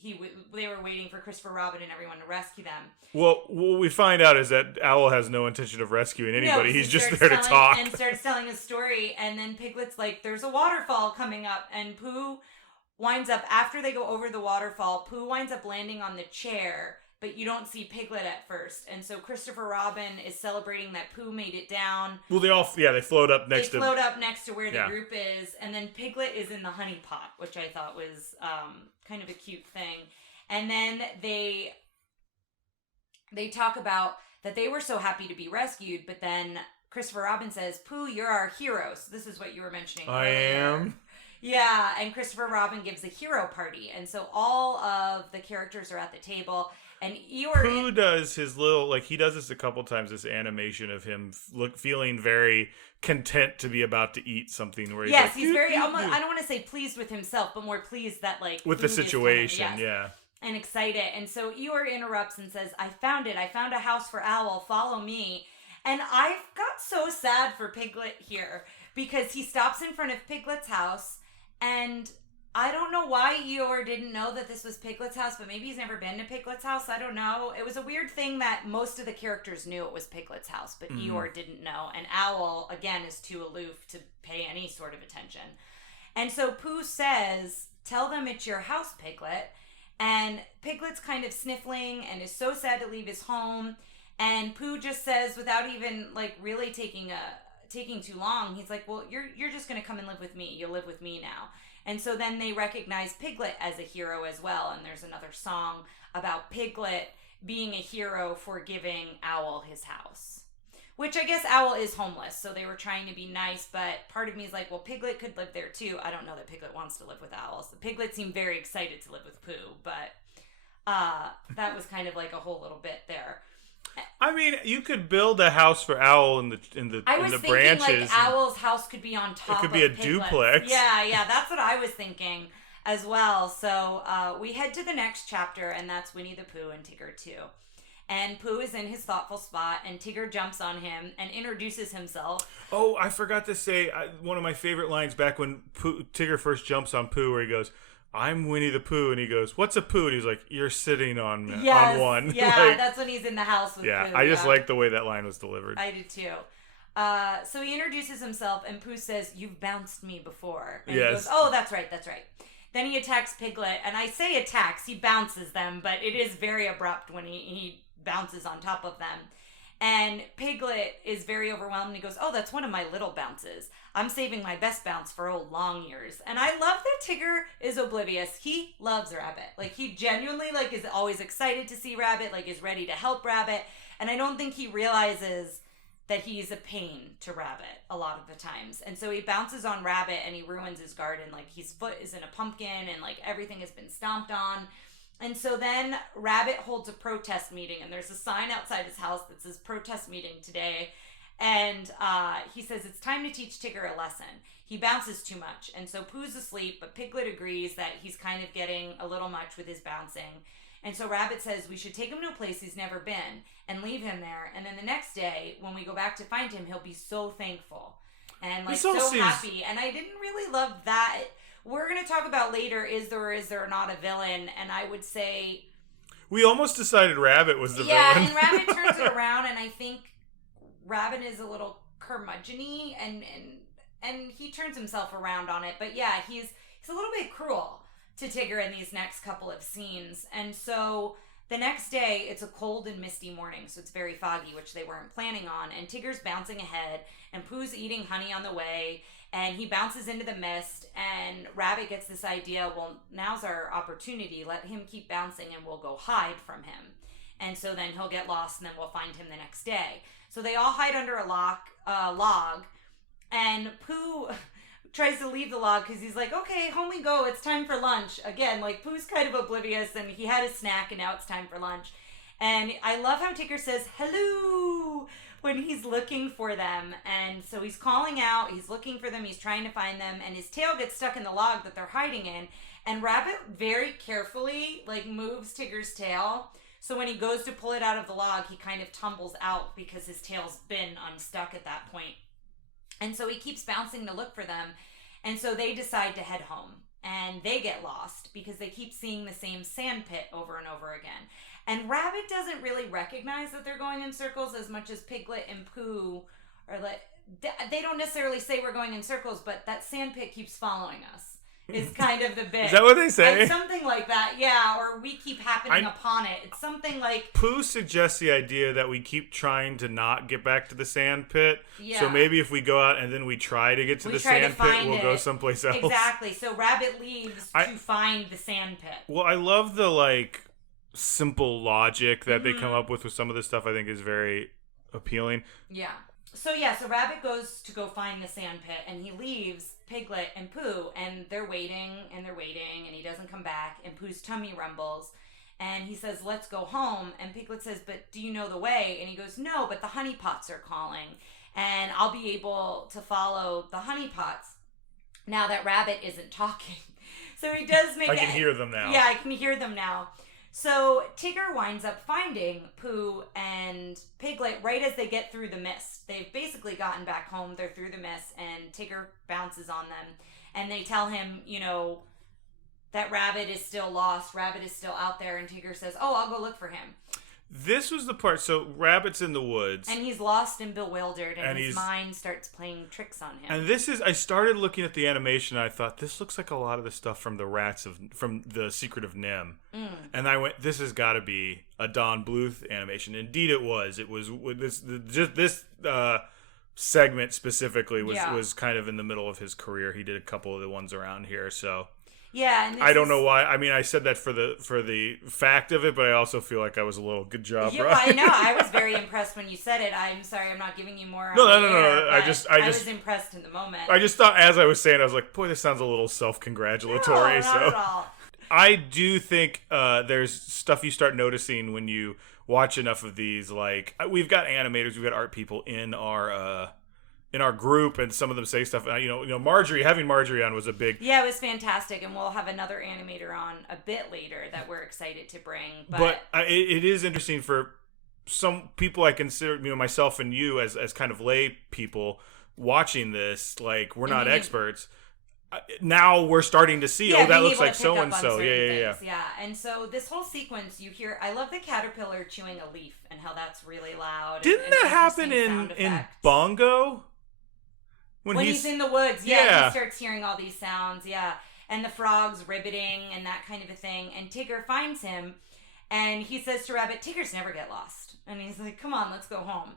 they were waiting for Christopher Robin and everyone to rescue them. Well, what we find out is that Owl has no intention of rescuing anybody. No, he's just there to talk. And starts telling a story, and then Piglet's like, there's a waterfall coming up, and Pooh winds up, after they go over the waterfall, Pooh winds up landing on the chair, but you don't see Piglet at first. And so Christopher Robin is celebrating that Pooh made it down. Well, they float up next to... They float up next to where the group is. And then Piglet is in the honey pot, which I thought was kind of a cute thing. And then they talk about that they were so happy to be rescued, but then Christopher Robin says, Pooh, you're our hero. So this is what you were mentioning earlier. I am. Yeah, and Christopher Robin gives a hero party. And so all of the characters are at the table. And Eeyore... Pooh does his little... Like, he does this a couple times, this animation of him feeling very content to be about to eat something. Where he's very... Almost, I don't want to say pleased with himself, but more pleased that, like... With the situation, and excited. And so Eeyore interrupts and says, I found it. I found a house for Owl. Follow me. And I got so sad for Piglet here because he stops in front of Piglet's house, and I don't know why Eeyore didn't know that this was Piglet's house, but maybe he's never been to Piglet's house. I don't know. It was a weird thing that most of the characters knew it was Piglet's house, but Eeyore didn't know. And Owl, again, is too aloof to pay any sort of attention. And so Pooh says, tell them it's your house, Piglet. And Piglet's kind of sniffling and is so sad to leave his home. And Pooh just says, without even like really taking too long, he's like, well, you're just going to come and live with me. You'll live with me now. And so then they recognize Piglet as a hero as well. And there's another song about Piglet being a hero for giving Owl his house. Which I guess Owl is homeless, so they were trying to be nice, but part of me is like, well, Piglet could live there too. I don't know that Piglet wants to live with Owl. So Piglet seemed very excited to live with Pooh, but that was kind of like a whole little bit there. I mean, you could build a house for Owl in the branches. I was thinking like Owl's house could be on top. It could be a Piglet's. duplex. Yeah, that's what I was thinking as well. So we head to the next chapter, and that's Winnie the Pooh and Tigger 2. And Pooh is in his thoughtful spot, and Tigger jumps on him and introduces himself. Oh, I forgot to say one of my favorite lines back when Tigger first jumps on Pooh, where he goes, I'm Winnie the Pooh, and he goes, what's a Pooh? And he's like, you're sitting on one. Yeah, like, that's when he's in the house with Pooh. I just like the way that line was delivered. I do too. So he introduces himself, and Pooh says, you've bounced me before. And he goes, oh, that's right. Then he attacks Piglet, and I say attacks, he bounces them, but it is very abrupt when he bounces on top of them. And Piglet is very overwhelmed, and he goes, oh, that's one of my little bounces. I'm saving my best bounce for old long years. And I love that Tigger is oblivious. He loves Rabbit. Like, he genuinely, like, is always excited to see Rabbit, like, is ready to help Rabbit. And I don't think he realizes that he's a pain to Rabbit a lot of the times. And so he bounces on Rabbit, and he ruins his garden. Like, his foot is in a pumpkin, and, like, everything has been stomped on. And so then Rabbit holds a protest meeting, and there's a sign outside his house that says protest meeting today. And he says it's time to teach Tigger a lesson. He bounces too much. And so Pooh's asleep, but Piglet agrees that he's kind of getting a little much with his bouncing. And so Rabbit says we should take him to a place he's never been and leave him there. And then the next day, when we go back to find him, he'll be so thankful and like so happy. And I didn't really love that. We're going to talk about later, is there or is there not a villain? And I would say... We almost decided Rabbit was the villain. Yeah, and Rabbit turns it around, and I think Rabbit is a little curmudgeon-y, and he turns himself around on it. But yeah, he's a little bit cruel to Tigger in these next couple of scenes. And so the next day, it's a cold and misty morning, so it's very foggy, which they weren't planning on. And Tigger's bouncing ahead, and Pooh's eating honey on the way. And he bounces into the mist, and Rabbit gets this idea, well, now's our opportunity. Let him keep bouncing, and we'll go hide from him. And so then he'll get lost, and then we'll find him the next day. So they all hide under a log, and Pooh tries to leave the log because he's like, okay, home we go. It's time for lunch. Again, like, Pooh's kind of oblivious, and he had a snack, and now it's time for lunch. And I love how Tigger says, hello, when he's looking for them. And so he's calling out, he's looking for them, he's trying to find them, and his tail gets stuck in the log that they're hiding in. And Rabbit very carefully, like, moves Tigger's tail. So when he goes to pull it out of the log, he kind of tumbles out because his tail's been unstuck at that point. And so he keeps bouncing to look for them. And so they decide to head home. And they get lost because they keep seeing the same sand pit over and over again. And Rabbit doesn't really recognize that they're going in circles as much as Piglet and Pooh are like, they don't necessarily say we're going in circles, but that sand pit keeps following us is kind of the bit. Is that what they say? And something like that, yeah, or we keep happening upon it. It's something like... Pooh suggests the idea that we keep trying to not get back to the sand pit. Yeah. So maybe if we go out and then we try to get to the sand pit, we'll go someplace else. Exactly. So Rabbit leaves to find the sand pit. Well, I love the, like... simple logic that they come up with some of this stuff, I think is very appealing. Yeah. So Rabbit goes to go find the sand pit, and he leaves Piglet and Pooh, and they're waiting, and he doesn't come back, and Pooh's tummy rumbles, and he says, let's go home, and Piglet says, but do you know the way? And he goes, no, but the honey pots are calling, and I'll be able to follow the honey pots now that Rabbit isn't talking. So he does make I can hear them now. Yeah, I can hear them now. So Tigger winds up finding Pooh and Piglet right as they get through the mist. They've basically gotten back home. They're through the mist, and Tigger bounces on them. And they tell him, that Rabbit is still lost. Rabbit is still out there. And Tigger says, oh, I'll go look for him. This was the part. So Rabbit's in the woods. And he's lost and bewildered, and his mind starts playing tricks on him. And I started looking at the animation, and I thought, this looks like a lot of the stuff from from The Secret of Nim. And I went, this has got to be a Don Bluth animation. Indeed it was. It was, this segment specifically was kind of in the middle of his career. He did a couple of the ones around here, so... Yeah, and I don't know why. I mean, I said that for the fact of it, but I also feel like I was a little good job, yeah, right? I know. I was very impressed when you said it. I'm sorry, I'm not giving you more. No. I was impressed in the moment. I just thought, as I was saying, I was like, boy, this sounds a little self-congratulatory. No, not at all. I do think there's stuff you start noticing when you watch enough of these. Like, we've got animators, we've got art people in our group, and some of them say stuff. Having Marjorie on was a big... Yeah, it was fantastic, and we'll have another animator on a bit later that we're excited to bring. But it is interesting for some people I consider, myself and you as kind of lay people watching this, like, we're not experts. Now we're starting to see, that looks like so-and-so. Yeah. And so this whole sequence, you hear, I love the caterpillar chewing a leaf and how that's really loud. Didn't that happen in Bongo? When he's in the woods, he starts hearing all these sounds, and the frogs ribbiting and that kind of a thing. And Tigger finds him, and he says to Rabbit, Tiggers never get lost. And he's like, come on, let's go home.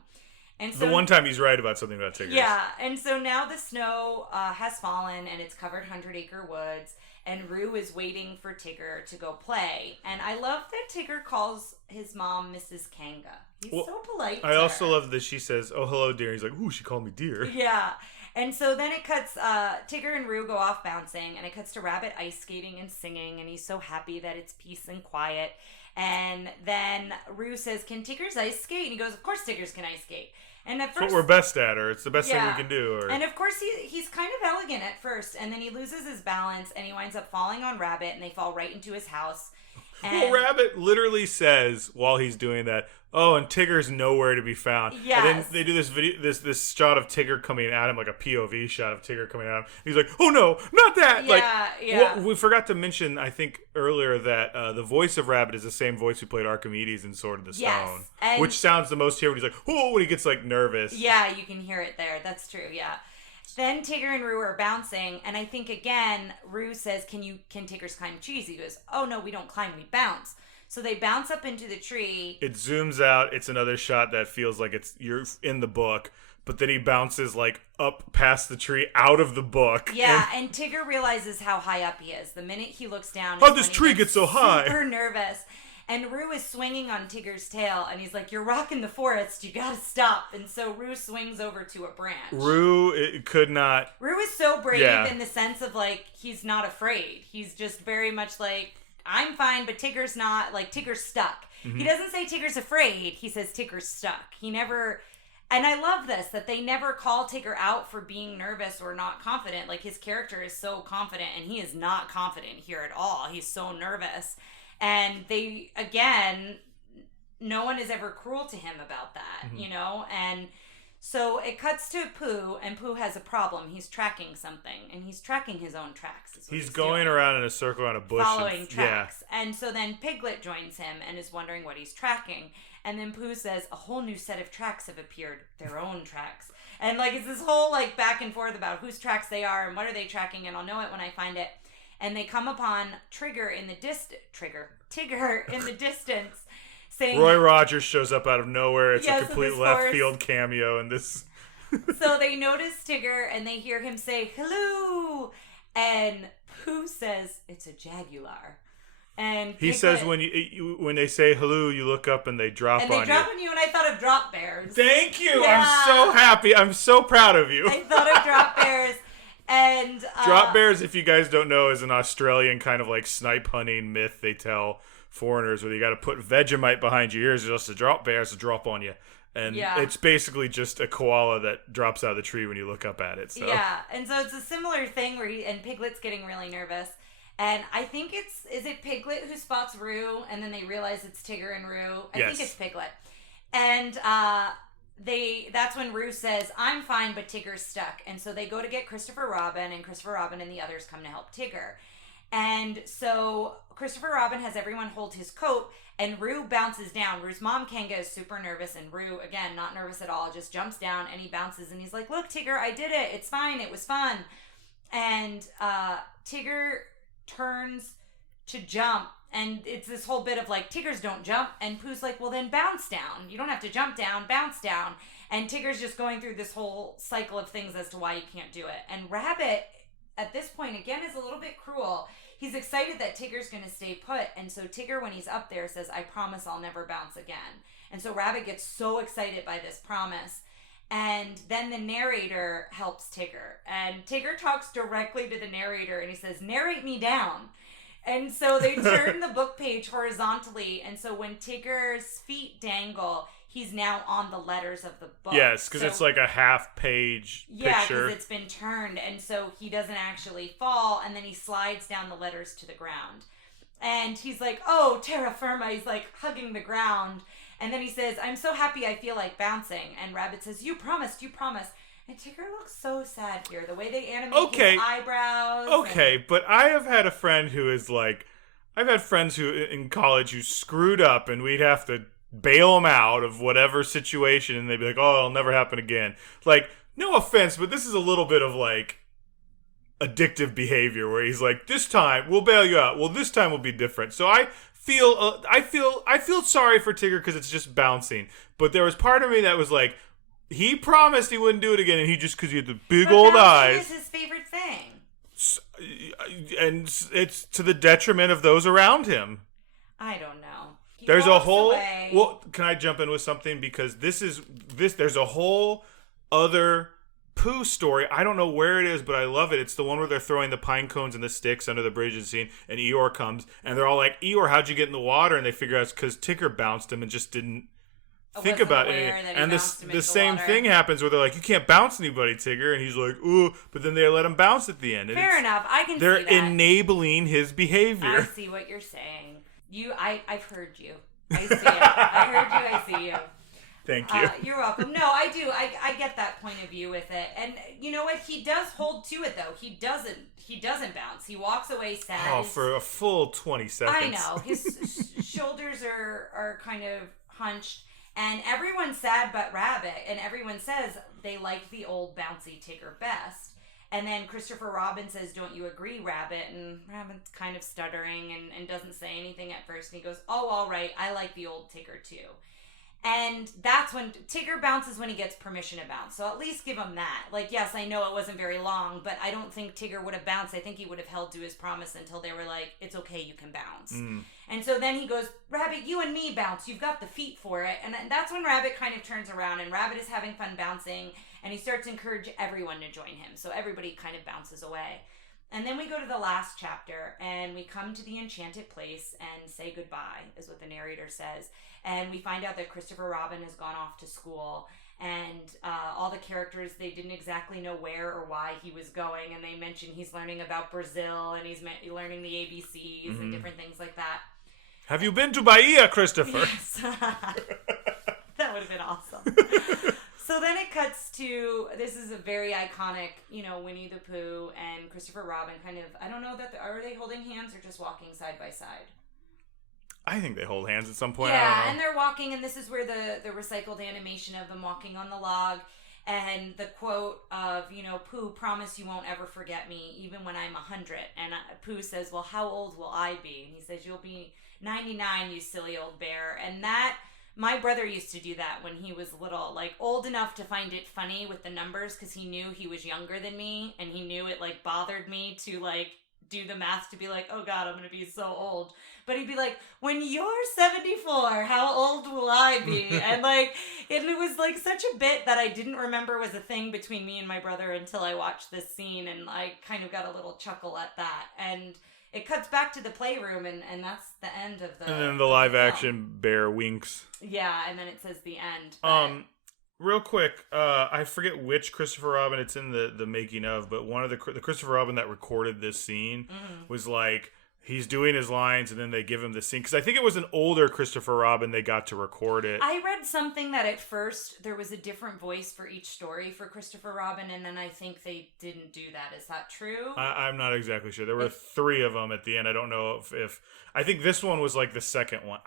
And so, the one time he's right about something about Tiggers. Yeah, and so now the snow has fallen, and it's covered Hundred Acre Woods, and Roo is waiting for Tigger to go play. And I love that Tigger calls his mom Mrs. Kanga. He's so polite to I also her. love that she says, oh, hello, dear. He's like, ooh, she called me dear. Yeah. And so then it cuts, Tigger and Roo go off bouncing, and it cuts to Rabbit ice skating and singing, and he's so happy that it's peace and quiet. And then Roo says, can Tiggers ice skate? And he goes, of course Tiggers can ice skate. And at first, it's what we're best at, or it's the best thing we can do. Or... And of course, he's kind of elegant at first, and then he loses his balance, and he winds up falling on Rabbit, and they fall right into his house. And... Well, Rabbit literally says, while he's doing that, oh, and Tigger's nowhere to be found. Yes. And then they do this video, this shot of Tigger coming at him, like a POV shot of Tigger coming at him. He's like, oh no, not that! Yeah. We forgot to mention, I think, earlier that the voice of Rabbit is the same voice who played Archimedes in Sword of the Stone. And which sounds the most here when he's like, oh, when he gets like nervous. Yeah, you can hear it there. That's true, yeah. Then Tigger and Roo are bouncing, and I think again, Roo says, can Tiggers climb trees? He goes, oh no, we don't climb, we bounce. So they bounce up into the tree. It zooms out. It's another shot that feels like you're in the book, but then he bounces like up past the tree out of the book. Yeah, and Tigger realizes how high up he is. The minute he looks down, how this tree gets so high? Super nervous. And Roo is swinging on Tigger's tail, and he's like, you're rocking the forest, you gotta stop. And so Roo swings over to a branch. Roo could not... Roo is so brave in the sense of, like, he's not afraid. He's just very much like, I'm fine, but Tigger's not. Like, Tigger's stuck. Mm-hmm. He doesn't say Tigger's afraid, he says Tigger's stuck. He never... And I love this, that they never call Tigger out for being nervous or not confident. Like, his character is so confident, and he is not confident here at all. He's so nervous. And they, again, no one is ever cruel to him about that, you know? And so it cuts to Pooh, and Pooh has a problem. He's tracking something, and he's tracking his own tracks. He's going around in a circle on a bush. Following tracks. Yeah. And so then Piglet joins him and is wondering what he's tracking. And then Pooh says, a whole new set of tracks have appeared, their own tracks. And, like, it's this whole, like, back and forth about whose tracks they are and what are they tracking, and I'll know it when I find it. And they come upon Tigger in the distance, saying... Roy Rogers shows up out of nowhere. It's a complete left field cameo in this. So they notice Tigger, and they hear him say, hello! And Pooh says, it's a jaguar. And he says when they say hello, you look up and they drop on you. And they drop on you, and I thought of drop bears. Thank you. Yeah. I'm so happy. I'm so proud of you. I thought of drop bears. And drop bears, if you guys don't know, is an Australian kind of like snipe hunting myth they tell foreigners, where you got to put Vegemite behind your ears just to drop bears to drop on you. And it's basically just a koala that drops out of the tree when you look up at it. So. Yeah, and so it's a similar thing where and Piglet's getting really nervous. And I think is it Piglet who spots Roo, and then they realize it's Tigger and Roo? I think it's Piglet. And that's when Roo says, I'm fine, but Tigger's stuck. And so they go to get Christopher Robin, and Christopher Robin and the others come to help Tigger. And so Christopher Robin has everyone hold his coat, and Roo bounces down. Roo's mom, Kanga, is super nervous, and Roo, again, not nervous at all, just jumps down, and he bounces, and he's like, look, Tigger, I did it. It's fine. It was fun. And Tigger turns to jump, and it's this whole bit of like, Tiggers don't jump, and Pooh's like, well then bounce down. You don't have to jump down, bounce down. And Tigger's just going through this whole cycle of things as to why you can't do it. And Rabbit, at this point, again, is a little bit cruel. He's excited that Tigger's going to stay put, and so Tigger, when he's up there, says, I promise I'll never bounce again. And so Rabbit gets so excited by this promise. And then the narrator helps Tigger. And Tigger talks directly to the narrator, and he says, narrate me down. And so they turn the book page horizontally, and so when Tigger's feet dangle, he's now on the letters of the book. Yes, because it's like a half-page picture. Yeah, because it's been turned, and so he doesn't actually fall, and then he slides down the letters to the ground. And he's like, oh, terra firma. He's like hugging the ground. And then he says, I'm so happy I feel like bouncing. And Rabbit says, you promised, you promised. And Tigger looks so sad here. The way they animate his eyebrows. Okay, but I have had a friend who is like, I've had friends who in college who screwed up, and we'd have to bail them out of whatever situation, and they'd be like, oh, it'll never happen again. Like, no offense, but this is a little bit of like addictive behavior where he's like, this time we'll bail you out. Well, this time will be different. So I feel sorry for Tigger because it's just bouncing. But there was part of me that was like, he promised he wouldn't do it again, and he just, because he had the big old eyes. Is his favorite thing. And it's to the detriment of those around him. I don't know. There's a whole. Well, can I jump in with something? Because there's a whole other Pooh story. I don't know where it is, but I love it. It's the one where they're throwing the pine cones and the sticks under the bridge and scene, and Eeyore comes, and they're all like, Eeyore, how'd you get in the water? And they figure out it's because Tigger bounced him and just didn't think about it. And the same thing happens where they're like, you can't bounce anybody, Tigger. And he's like, ooh, but then they let him bounce at the end. Fair enough. I can see that. They're enabling his behavior. I see what you're saying. I've heard you. I see it. I heard you. I see you. Thank you. You're welcome. No, I do. I get that point of view with it. And you know what? He does hold to it, though. He doesn't bounce. He walks away sad. Oh, for a full 20 seconds. I know. His shoulders are kind of hunched. And everyone's sad but Rabbit. And everyone says they like the old bouncy Tigger best. And then Christopher Robin says, don't you agree, Rabbit? And Rabbit's kind of stuttering and doesn't say anything at first. And he goes, oh, all right. I like the old Tigger, too. And that's when Tigger bounces when he gets permission to bounce. So at least give him that. Like, yes, I know it wasn't very long, but I don't think Tigger would have bounced. I think he would have held to his promise until they were like, it's okay, you can bounce. And so then he goes, Rabbit, you and me bounce. You've got the feet for it. And that's when Rabbit kind of turns around, and Rabbit is having fun bouncing, and he starts to encourage everyone to join him. So everybody kind of bounces away. And then we go to the last chapter, and we come to the enchanted place and say goodbye, is what the narrator says. And we find out that Christopher Robin has gone off to school, and all the characters, they didn't exactly know where or why he was going, and they mention he's learning about Brazil, and he's learning the ABCs and different things like that. Have you been to Bahia, Christopher? Yes. That would have been awesome. So then it cuts to, this is a very iconic, Winnie the Pooh and Christopher Robin kind of, I don't know, are they holding hands or just walking side by side? I think they hold hands at some point. Yeah, and they're walking, and this is where the recycled animation of them walking on the log, and the quote of, Pooh, promise you won't ever forget me, even when I'm 100. And Pooh says, well, how old will I be? And he says, you'll be 99, you silly old bear. And that... My brother used to do that when he was little, like old enough to find it funny with the numbers because he knew he was younger than me, and he knew it like bothered me to like do the math to be like, oh God, I'm going to be so old. But he'd be like, when you're 74, how old will I be? And like, it was like such a bit that I didn't remember was a thing between me and my brother until I watched this scene, and I kind of got a little chuckle at that. And it cuts back to the playroom, and that's the end of the. And then the live action bear winks. Yeah, and then it says the end. But... Real quick, I forget which Christopher Robin it's in the making of, but one of the Christopher Robin that recorded this scene was like, he's doing his lines and then they give him the scene. Because I think it was an older Christopher Robin they got to record it. I read something that at first there was a different voice for each story for Christopher Robin, and then I think they didn't do that. Is that true? I'm not exactly sure. There were 3 of them at the end. I don't know if I think this one was like the second one.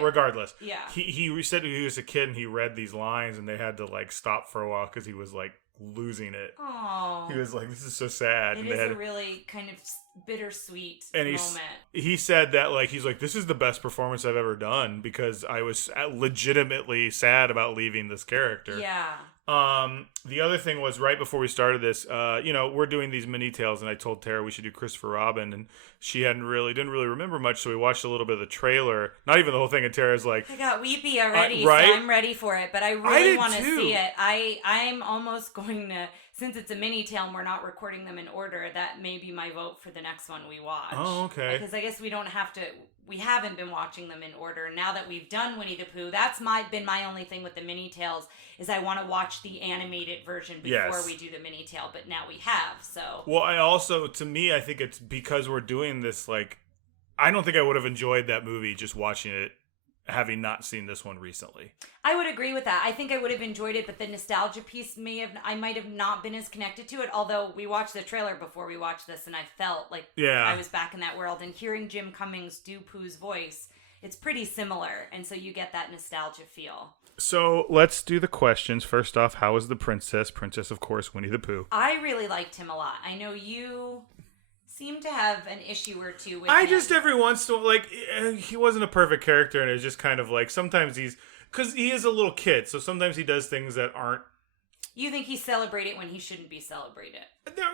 Regardless. Yeah. He said he was a kid and he read these lines and they had to like stop for a while because he was like losing it. Oh. He was like, this is so sad. It is a really kind of bittersweet moment. He said that like, he's like, this is the best performance I've ever done because I was legitimately sad about leaving this character. Yeah. The other thing was right before we started this, we're doing these mini tales and I told Tara we should do Christopher Robin and she didn't really remember much, so we watched a little bit of the trailer, not even the whole thing, and Tara's like, I got weepy already, right? So I'm ready for it, but I really want to see it. I'm almost going to, since it's a mini tale and we're not recording them in order, that may be my vote for the next one we watch. Oh, okay. Because I guess we haven't been watching them in order. Now that we've done Winnie the Pooh, that's been my only thing with the mini tales is I want to watch the animated version before we do the mini tale, but now we have, so. Well, I think it's because we're doing this, like, I don't think I would have enjoyed that movie just watching it having not seen this one recently. I would agree with that. I think I would have enjoyed it, but the nostalgia piece I might have not been as connected to it, although we watched the trailer before we watched this, and I felt like I was back in that world, and hearing Jim Cummings do Pooh's voice, it's pretty similar, and so you get that nostalgia feel. So let's do the questions. First off, how was the princess? Princess, of course, Winnie the Pooh. I really liked him a lot. I know you seem to have an issue or two with him. Just every once in a while, like, he wasn't a perfect character, and it's just kind of like, sometimes because he is a little kid, so sometimes he does things that aren't. You think he's celebrated when he shouldn't be celebrated?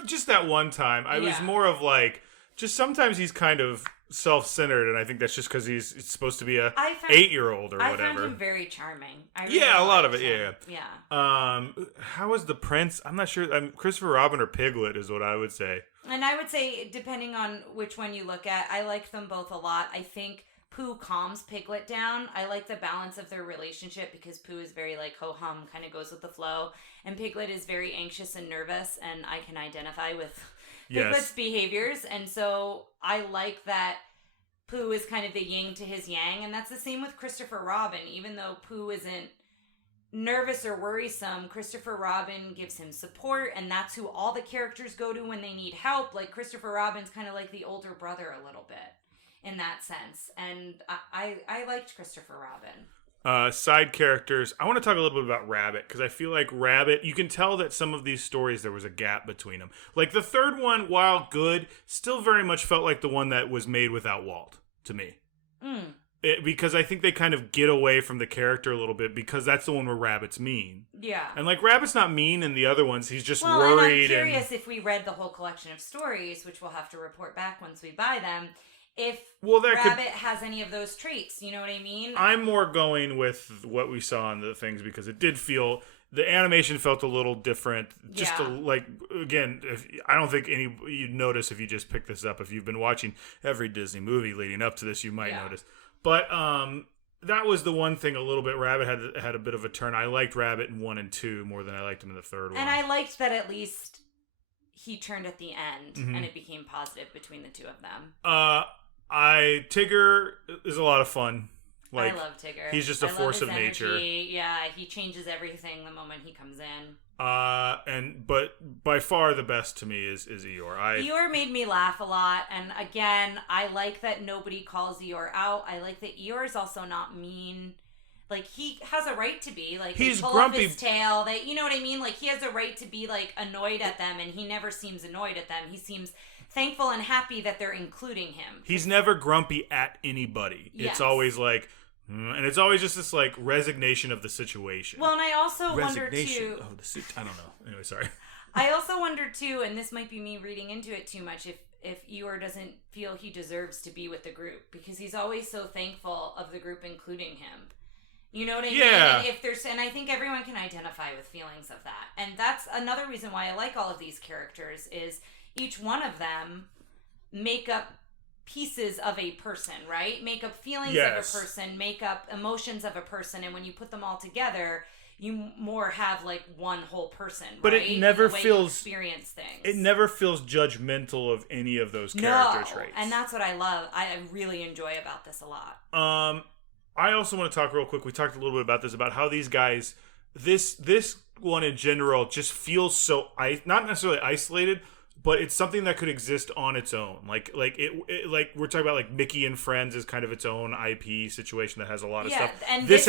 Just that one time. I was more of like, just sometimes he's kind of self-centered, and I think that's just because he's supposed to be a 8-year-old or whatever. I found him very charming. A lot of it, yeah. How was the prince? I'm not sure. Christopher Robin or Piglet is what I would say. And I would say, depending on which one you look at, I like them both a lot. I think Pooh calms Piglet down. I like the balance of their relationship because Pooh is very like ho-hum, kind of goes with the flow. And Piglet is very anxious and nervous, and I can identify with Piglet's behaviors. And so I like that Pooh is kind of the yin to his yang. And that's the same with Christopher Robin. Even though Pooh isn't nervous or worrisome, Christopher Robin gives him support, and that's who all the characters go to when they need help. Like, Christopher Robin's kind of like the older brother a little bit in that sense, and I liked Christopher Robin. Side characters, I want to talk a little bit about Rabbit, because I feel like Rabbit, you can tell that some of these stories there was a gap between them. Like, the third one, while good, still very much felt like the one that was made without Walt, to me. Because I think they kind of get away from the character a little bit, because that's the one where Rabbit's mean. Yeah. And like, Rabbit's not mean in the other ones, he's just worried. And I'm curious if we read the whole collection of stories, which we'll have to report back once we buy them, if Rabbit has any of those traits, you know what I mean? I'm more going with what we saw in the things, because it did feel, the animation felt a little different. Just again, I don't think you'd notice if you just pick this up. If you've been watching every Disney movie leading up to this, you might notice. But that was the one thing a little bit. Rabbit had a bit of a turn. I liked Rabbit in 1 and 2 more than I liked him in the third one. And I liked that at least he turned at the end, and it became positive between the two of them. Tigger is a lot of fun. Like, I love Tigger. He's just a force of nature. Yeah, he changes everything the moment he comes in. But by far the best to me is Eeyore. Eeyore made me laugh a lot, and again, I like that nobody calls Eeyore out. I like that Eeyore is also not mean. Like, he has a right to be. Like, he's pull grumpy. Off his tail. You know what I mean? Like, he has a right to be, like, annoyed at them, and he never seems annoyed at them. He seems thankful and happy that they're including him. He's never grumpy at anybody. Yes. It's always like, and it's always just this like resignation of the situation. Well, and I also wonder too. I don't know. Anyway, sorry. I also wonder too, and this might be me reading into it too much. Eeyore doesn't feel he deserves to be with the group because he's always so thankful of the group including him. You know what I mean? And I think everyone can identify with feelings of that. And that's another reason why I like all of these characters is each one of them make up pieces of a person, right? Make up feelings of a person, make up emotions of a person, and when you put them all together, you more have like one whole person. But right? it never feels experience things. It never feels judgmental of any of those character traits. And that's what I love. I really enjoy about this a lot. I also want to talk real quick. We talked a little bit about this, about how these guys, this one in general, just feels so not necessarily isolated, but it's something that could exist on its own. Like we're talking about like Mickey and Friends is kind of its own IP situation that has a lot of stuff. And this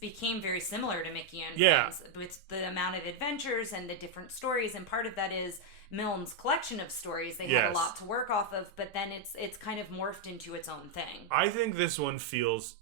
became very similar to Mickey and Friends with the amount of adventures and the different stories, and part of that is Milne's collection of stories. They had a lot to work off of, but then it's kind of morphed into its own thing. I think this one feels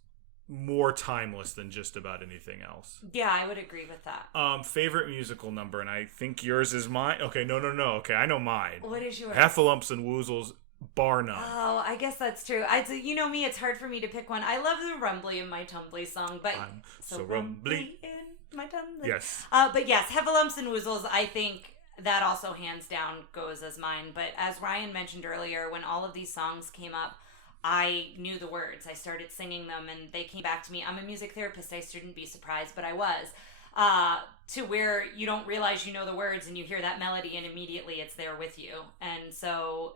more timeless than just about anything else. Yeah, I would agree with that. Favorite musical number, and I think yours is mine. Okay, no. Okay, I know mine. What is yours? Heffalumps and Woozles, bar none. Oh, I guess that's true. You know me, it's hard for me to pick one. I love the Rumbly in My Tumbly song, but I'm so rumbly in my tumbly. Yes. But yes, Heffalumps and Woozles, I think that also hands down goes as mine. But as Ryan mentioned earlier, when all of these songs came up, I knew the words. I started singing them, and they came back to me. I'm a music therapist. I shouldn't be surprised, but I was. To where you don't realize you know the words, and you hear that melody, and immediately it's there with you. And so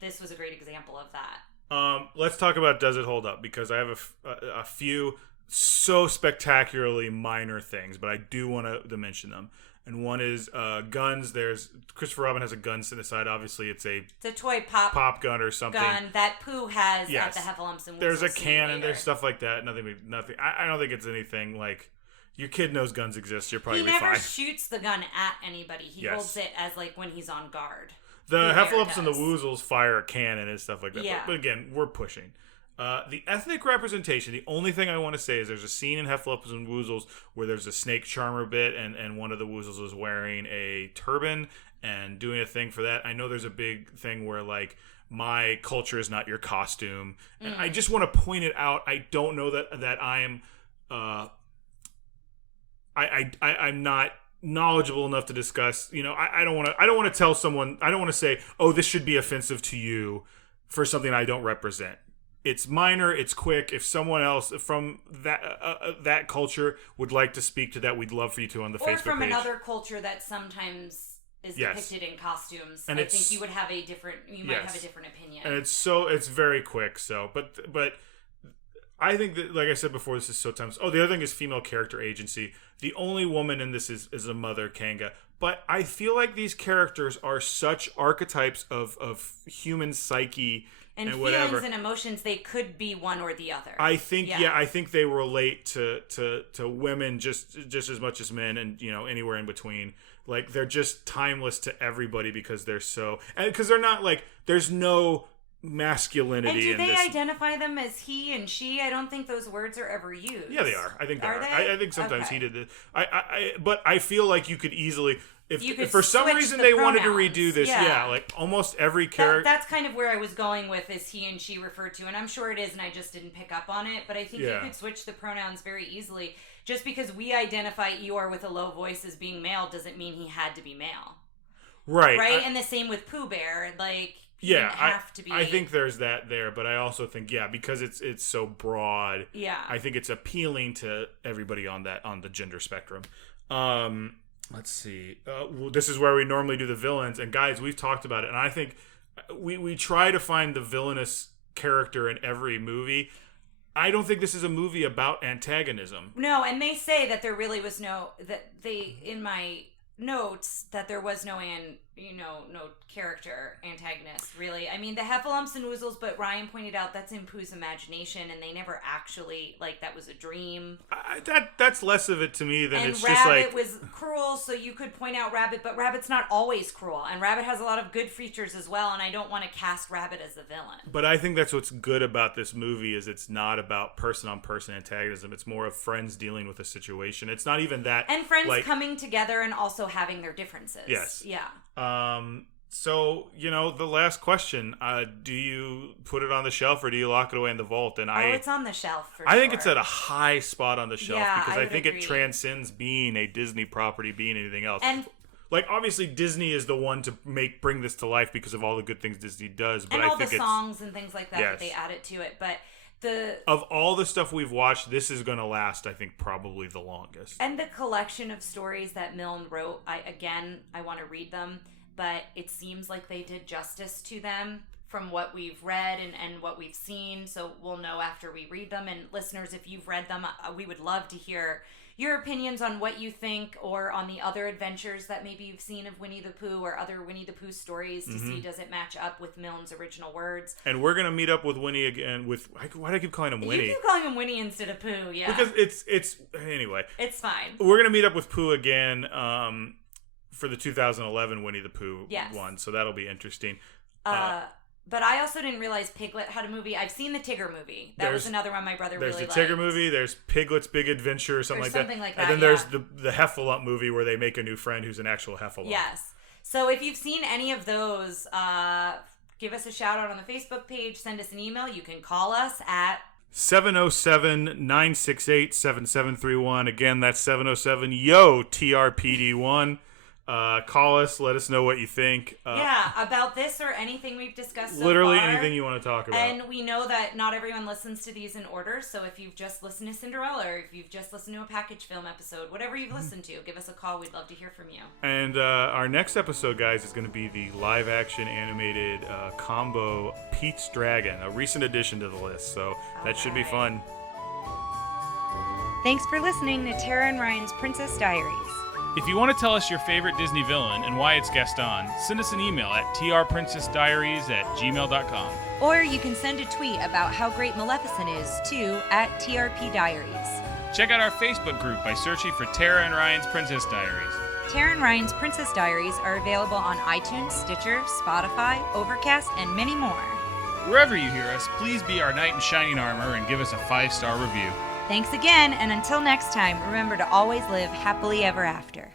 this was a great example of that. Let's talk about Does It Hold Up? Because I have a few so spectacularly minor things, but I do want to mention them. And one is guns. There's Christopher Robin has a gun set aside. Obviously, it's a toy pop gun or something. Gun that Pooh has at the Heffalumps and Woozles. There's a cannon. There's stuff like that. Nothing. I don't think it's anything like your kid knows guns exist. You're probably fine. He never shoots the gun at anybody. He holds it as like when he's on guard. The Heffalumps and the Woozles fire a cannon and stuff like that. Yeah. But again, we're pushing. The ethnic representation, the only thing I want to say is there's a scene in Heffalumps and Woozles where there's a snake charmer bit and one of the Woozles is wearing a turban and doing a thing for that. I know there's a big thing where like my culture is not your costume. And I just want to point it out. I don't know that I am I'm not knowledgeable enough to discuss, I don't want to tell someone, I don't want to say, oh, this should be offensive to you for something I don't represent. It's minor, it's quick. If someone else from that culture would like to speak to that, we'd love for you to on the Facebook page. Or from another culture that sometimes is depicted in costumes. And I think you would have a different, might have a different opinion. And it's very quick. So, but I think that, like I said before, this is so timeless. Oh, the other thing is female character agency. The only woman in this is a mother, Kanga. But I feel like these characters are such archetypes of human psyche and feelings whatever. And emotions. They could be one or the other. I think I think they relate to women just as much as men, and anywhere in between. Like they're just timeless to everybody because they're so, and because they're not like there's no masculinity. And do they identify them as he and she? I don't think those words are ever used. Yeah, they are. I think they are. They? I think sometimes he did this. But I feel like you could easily. If for some reason the they pronouns. wanted to redo this, like almost every character. That's kind of where I was going with is he and she referred to, and I'm sure it is, and I just didn't pick up on it. But I think you could switch the pronouns very easily. Just because we identify Eeyore with a low voice as being male doesn't mean he had to be male. Right. Right? And the same with Pooh Bear. Like, he didn't have to be. I think there's that there, but I also think, because it's so broad. Yeah. I think it's appealing to everybody on the gender spectrum. Let's see. This is where we normally do the villains. And guys, we've talked about it. And I think we try to find the villainous character in every movie. I don't think this is a movie about antagonism. No, and they say that there really was in my notes, that there was no character antagonist, really. I mean, the Heffalumps and Woozles, but Ryan pointed out that's in Pooh's imagination, and they never actually, that was a dream. That's less of it to me than it's Rabbit just like... Rabbit was cruel, so you could point out Rabbit, but Rabbit's not always cruel, and Rabbit has a lot of good features as well, and I don't want to cast Rabbit as the villain. But I think that's what's good about this movie is it's not about person-on-person antagonism. It's more of friends dealing with a situation. It's not even that... And friends coming together and also having their differences. Yes. Yeah. So, the last question, do you put it on the shelf or do you lock it away in the vault? And it's on the shelf for I sure. think it's at a high spot on the shelf because I think agree. It transcends being a Disney property, being anything else. And obviously Disney is the one to bring this to life because of all the good things Disney does. But and I all think the songs and things like that that they added to it. But of all the stuff we've watched, this is going to last, I think, probably the longest. And the collection of stories that Milne wrote, I want to read them, but it seems like they did justice to them from what we've read and what we've seen. So we'll know after we read them. And listeners, if you've read them, we would love to hear your opinions on what you think or on the other adventures that maybe you've seen of Winnie the Pooh or other Winnie the Pooh stories to see does it match up with Milne's original words. And we're going to meet up with Winnie again why do I keep calling him Winnie? You keep calling him Winnie instead of Pooh, yeah. Because it's anyway. It's fine. We're going to meet up with Pooh again for the 2011 Winnie the Pooh one, so that'll be interesting. But I also didn't realize Piglet had a movie. I've seen the Tigger movie. That was another one my brother really liked. There's the Tigger movie. There's Piglet's Big Adventure or something like that. And then there's the Heffalump movie where they make a new friend who's an actual Heffalump. Yes. So if you've seen any of those, give us a shout out on the Facebook page. Send us an email. You can call us at 707-968-7731. Again, that's 707-YO-TRPD1. Call us. Let us know what you think. About this or anything we've discussed so literally far. anything you want to talk about. And we know that not everyone listens to these in order, so if you've just listened to Cinderella or if you've just listened to a package film episode, whatever you've listened to, give us a call. We'd love to hear from you. And our next episode, guys, is going to be the live-action animated combo Pete's Dragon, a recent addition to the list, so that should be fun. Thanks for listening to Tara and Ryan's Princess Diaries. If you want to tell us your favorite Disney villain and why it's guest on, send us an email at trprincessdiaries@gmail.com. Or you can send a tweet about how great Maleficent is to @TRPDiaries. Check out our Facebook group by searching for Tara and Ryan's Princess Diaries. Tara and Ryan's Princess Diaries are available on iTunes, Stitcher, Spotify, Overcast, and many more. Wherever you hear us, please be our knight in shining armor and give us a 5-star review. Thanks again, and until next time, remember to always live happily ever after.